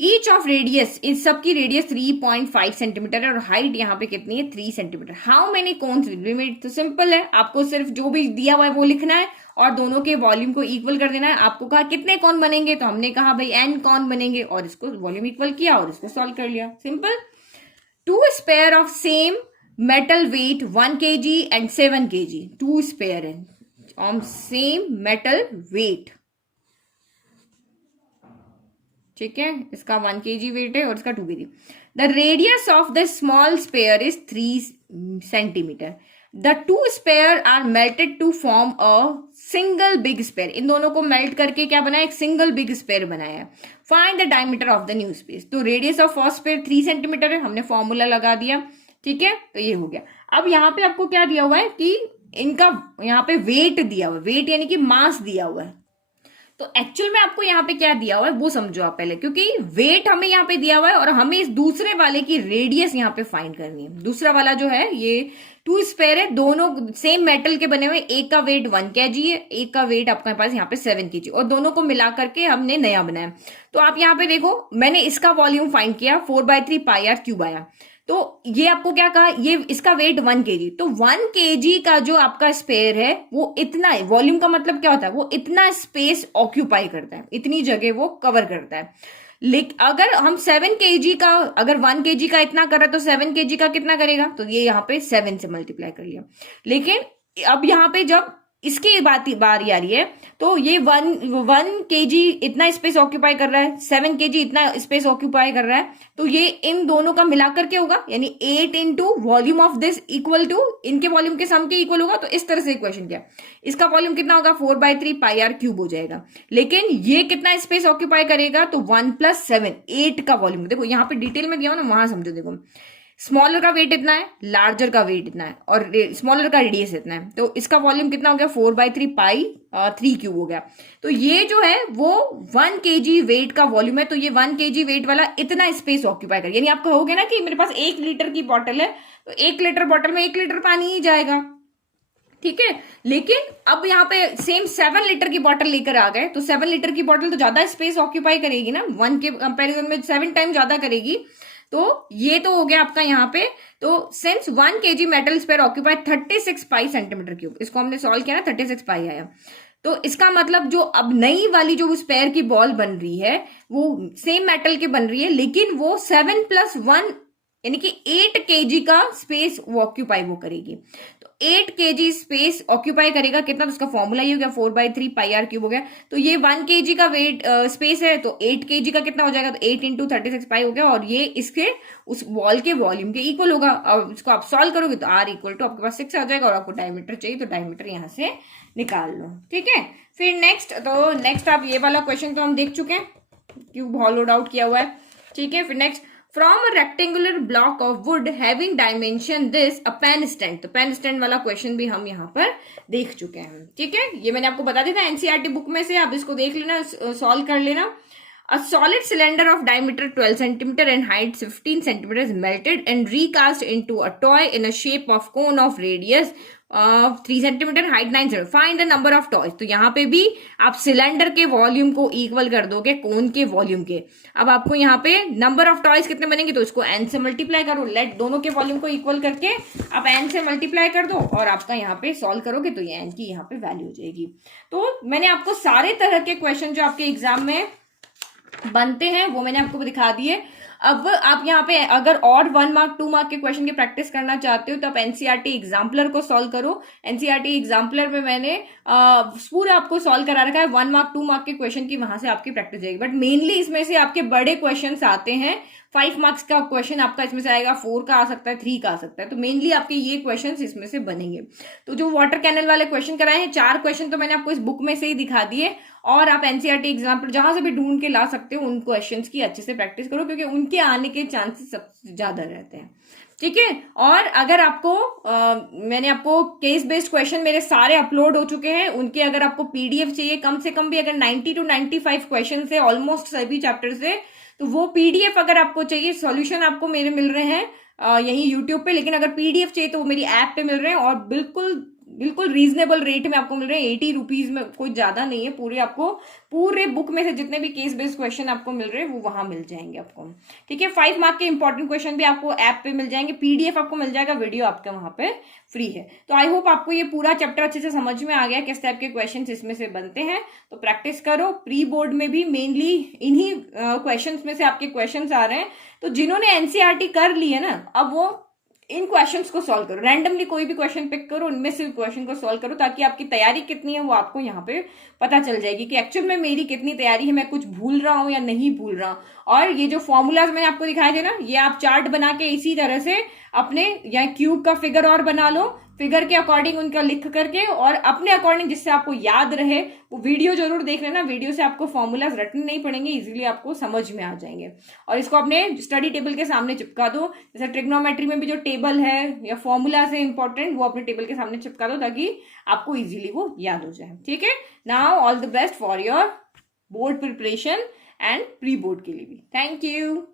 ईच ऑफ रेडियस, इन सबकी रेडियस 3.5 सेंटीमीटर है और हाइट यहाँ पे कितनी है 3 centimetre. How many cones will be made, तो सिंपल है, आपको सिर्फ जो भी दिया हुआ है वो लिखना है और दोनों के वॉल्यूम को इक्वल कर देना है। आपको कहा कितने कौन बनेंगे, तो हमने कहा भाई n कौन बनेंगे और इसको वॉल्यूम इक्वल किया और इसको सॉल्व कर लिया, simple. 2 sphere of same metal weight 1 kg and 7 kg, 2 sphere है ऑफ सेम मेटल वेट, ठीक है, इसका 1 kg वेट है और इसका 2 kg। The radius of the small sphere is 3 centimetre. The 2 sphere are melted to form a single big sphere, इन दोनों को मेल्ट करके क्या बनाया, एक सिंगल बिग स्पेयर बनाया है। Find the diameter of the new space, तो radius of first sphere 3 centimetre है, हमने फॉर्मूला लगा दिया। ठीक है, तो ये हो गया। अब यहाँ पे आपको क्या दिया हुआ है कि इनका यहाँ पे वेट दिया हुआ है, वेट यानी कि मास दिया हुआ है। तो एक्चुअल में आपको यहाँ पे क्या दिया हुआ है वो समझो आप पहले, क्योंकि वेट हमें यहाँ पे दिया हुआ है और हमें इस दूसरे वाले की रेडियस यहाँ पे फाइंड करनी है। दूसरा वाला जो है ये 2 स्पेयर है, दोनों सेम मेटल के बने हुए, एक का वेट 1 kg है, एक का वेट आपके पास यहाँ पे 7 kg, और दोनों को मिला करके हमने नया बनाया। तो आप यहाँ पे देखो, मैंने इसका वॉल्यूम फाइंड किया 4/3 पाई आर क्यूब आया, तो ये आपको क्या कहा, ये इसका वेट 1 kg, तो 1 kg का जो आपका स्पेयर है वो इतना है। वॉल्यूम का मतलब क्या होता है, वो इतना स्पेस ऑक्यूपाई करता है, इतनी जगह वो कवर करता है। लेकिन अगर हम 7 kg का, अगर 1 kg का इतना कर रहा है तो 7 kg का कितना करेगा, तो ये यहाँ पे 7 से मल्टीप्लाई कर लिया। लेकिन अब यहाँ पे जब इसकी बारी आ रही है तो ये 1 kg इतना स्पेस ऑक्यूपाई कर रहा है, 7 kg इतना स्पेस ऑक्यूपाई कर रहा है, तो ये इन दोनों का मिलाकर के होगा, यानी 8 into volume of this equal to इनके वॉल्यूम के सम के इक्वल होगा। तो इस तरह से इक्वेशन किया, इसका वॉल्यूम कितना होगा 4/3 पाई आर क्यूब हो जाएगा। लेकिन ये कितना स्पेस ऑक्यूपाई करेगा, तो 1 + 7 8 का वॉल्यूम। देखो यहाँ पे डिटेल में दिया हो ना, वहां समझो। देखो स्मॉलर का वेट इतना है, लार्जर का वेट इतना है और स्मॉलर का रेडियस इतना है, तो इसका वॉल्यूम कितना हो गया 4/3 पाई 3 क्यूब हो गया। तो ये जो है वो 1 kg वेट का वॉल्यूम है, तो ये 1 kg वेट वाला इतना स्पेस ऑक्यूपाई कर, यानी आप कहोगे ना कि मेरे पास 1 लीटर की बॉटल है तो 1 लीटर बॉटल में 1 लीटर पानी ही जाएगा। ठीक है, लेकिन अब यहाँ पे सेम 7 लीटर की बॉटल लेकर आ गए, तो 7 लीटर की बॉटल तो ज्यादा स्पेस ऑक्यूपाई करेगी ना, 1 के कंपेरिजन में 7 टाइम ज्यादा करेगी। तो ये तो हो गया आपका यहाँ पे। तो since 1 kg metal sphere occupy 36 pi centimetre cube, इसको हमने सॉल्व किया ना, 36 पाई आया। तो इसका मतलब जो अब नई वाली जो स्पेयर की बॉल बन रही है वो सेम मेटल की बन रही है, लेकिन वो 7 + 1 यानी कि 8 kg का स्पेस वो ऑक्यूपाई वो करेगी। तो 8 kg स्पेस ऑक्यूपाई करेगा कितना, तो उसका फॉर्मूला ये हो गया 4/3 पाई आर क्यूब हो गया। तो ये 1 kg का वेट स्पेस है, तो 8 kg का कितना हो जाएगा, तो 8 × 36 पाई हो गया, और ये इसके उस वॉल के वॉल्यूम के इक्वल होगा। अब इसको आप सॉल्व करोगे तो आर इक्वल टू आपके पास 6 आ जाएगा, और आपको डायमीटर चाहिए तो डायमीटर यहां से निकाल लो। ठीक है, फिर नेक्स्ट आप ये वाला क्वेश्चन तो हम देख चुके हैं, क्यूब हॉलोड आउट किया हुआ है। ठीक है, फिर next, from a rectangular block of wood having dimension this a pen stand. तो पेन स्टैंड वाला क्वेश्चन भी हम यहाँ पर देख चुके हैं। ठीक है, ये मैंने आपको बता दिया था एनसीईआरटी बुक में से, आप इसको देख लेना, सॉल्व कर लेना। A solid cylinder of diameter 12 centimeter and height 15 centimeters is melted and recast into a toy in a shape of cone of radius 3 centimeter, height 9 centimeter. Find the number of toys. तो यहाँ पे भी आप cylinder के volume को equal कर दोगे कोन के वॉल्यूम के। अब आपको यहाँ पे नंबर ऑफ टॉयज कितने बनेंगे, तो इसको n से मल्टीप्लाई करो, लेट दोनों के वॉल्यूम को इक्वल करके आप n से मल्टीप्लाई कर दो, और आपका यहाँ पे सॉल्व करोगे तो ये n की यहाँ पे वैल्यू हो जाएगी। तो मैंने आपको सारे तरह के क्वेश्चन जो आपके एग्जाम में बनते हैं वो मैंने आपको दिखा दिए। अब आप यहाँ पे अगर और 1 मार्क 2 मार्क के क्वेश्चन की प्रैक्टिस करना चाहते हो तो आप एनसीईआरटी एग्जाम्पलर को सॉल्व करो। एनसीईआरटी एग्जाम्पलर में मैंने पूरा आपको सॉल्व करा रखा है, 1 मार्क 2 मार्क के क्वेश्चन की वहां से आपकी प्रैक्टिस जाएगी। बट मेनली इसमें से आपके बड़े क्वेश्चन आते हैं, 5 मार्क्स का क्वेश्चन आपका इसमें से आएगा, 4 का आ सकता है, 3 का आ सकता है। तो मेनली आपके ये क्वेश्चंस इसमें से बनेंगे। तो जो वाटर कैनल वाले क्वेश्चन कराए हैं, 4 क्वेश्चन तो मैंने आपको इस बुक में से ही दिखा दिए, और आप एनसीईआरटी एग्जाम्पल जहां से भी ढूंढ के ला सकते हो उन क्वेश्चंस की अच्छे से प्रैक्टिस करो, क्योंकि उनके आने के चांसेस सबसे ज्यादा रहते हैं। ठीक है, और अगर आपको मैंने आपको केस बेस्ड क्वेश्चन मेरे सारे अपलोड हो चुके हैं, उनके अगर आपको पीडीएफ चाहिए कम से कम भी अगर 90 to 95 क्वेश्चन है ऑलमोस्ट सभी चैप्टर से, तो वो पीडीएफ अगर आपको चाहिए, सॉल्यूशन आपको मेरे मिल रहे हैं यही यूट्यूब पे, लेकिन अगर पीडीएफ चाहिए तो वो मेरी ऐप पे मिल रहे हैं, और बिल्कुल रीजनेबल रेट में आपको मिल रहे हैं, 80 रुपीज में, कोई ज्यादा नहीं है। पूरे बुक में से जितने भी केस बेस्ड क्वेश्चन आपको मिल रहे हैं वो वहां मिल जाएंगे आपको। ठीक है, 5 मार्क के इंपॉर्टेंट क्वेश्चन भी आपको ऐप पे मिल जाएंगे, पीडीएफ आपको मिल जाएगा, वीडियो आपका वहां पे फ्री है। तो आई होप आपको ये पूरा चैप्टर अच्छे से समझ में आ गया, किस टाइप के क्वेश्चन इसमें से बनते हैं। तो प्रैक्टिस करो, प्री बोर्ड में भी मेनली इन्हीं क्वेश्चन में से आपके क्वेश्चन आ रहे हैं। तो जिन्होंने एनसीईआरटी कर ली है ना, अब वो इन क्वेश्चंस को सॉल्व करो, रैंडमली कोई भी क्वेश्चन पिक करो, उनमें से क्वेश्चन को सॉल्व करो, ताकि आपकी तैयारी कितनी है वो आपको यहाँ पे पता चल जाएगी कि एक्चुअल में मेरी कितनी तैयारी है, मैं कुछ भूल रहा हूं या नहीं भूल रहा हूं। और ये जो फॉर्मूलाज मैंने आपको दिखाए थे ना, ये आप चार्ट बना के इसी तरह से अपने या क्यूब का फिगर और बना लो, फिगर के अकॉर्डिंग उनका लिख करके, और अपने अकॉर्डिंग जिससे आपको याद रहे वो वीडियो जरूर देख लेना। वीडियो से आपको फॉर्मूलाज रटने नहीं पड़ेंगे, इजीली आपको समझ में आ जाएंगे। और इसको अपने स्टडी टेबल के सामने चिपका दो, जैसे ट्रिग्नोमेट्री में भी जो टेबल है या फॉर्मूला है इंपॉर्टेंट, वो अपने टेबल के सामने चिपका दो ताकि आपको इजीली वो याद हो जाए। ठीक है, now all the best for your board preparation and pre board के लिए भी। Thank you.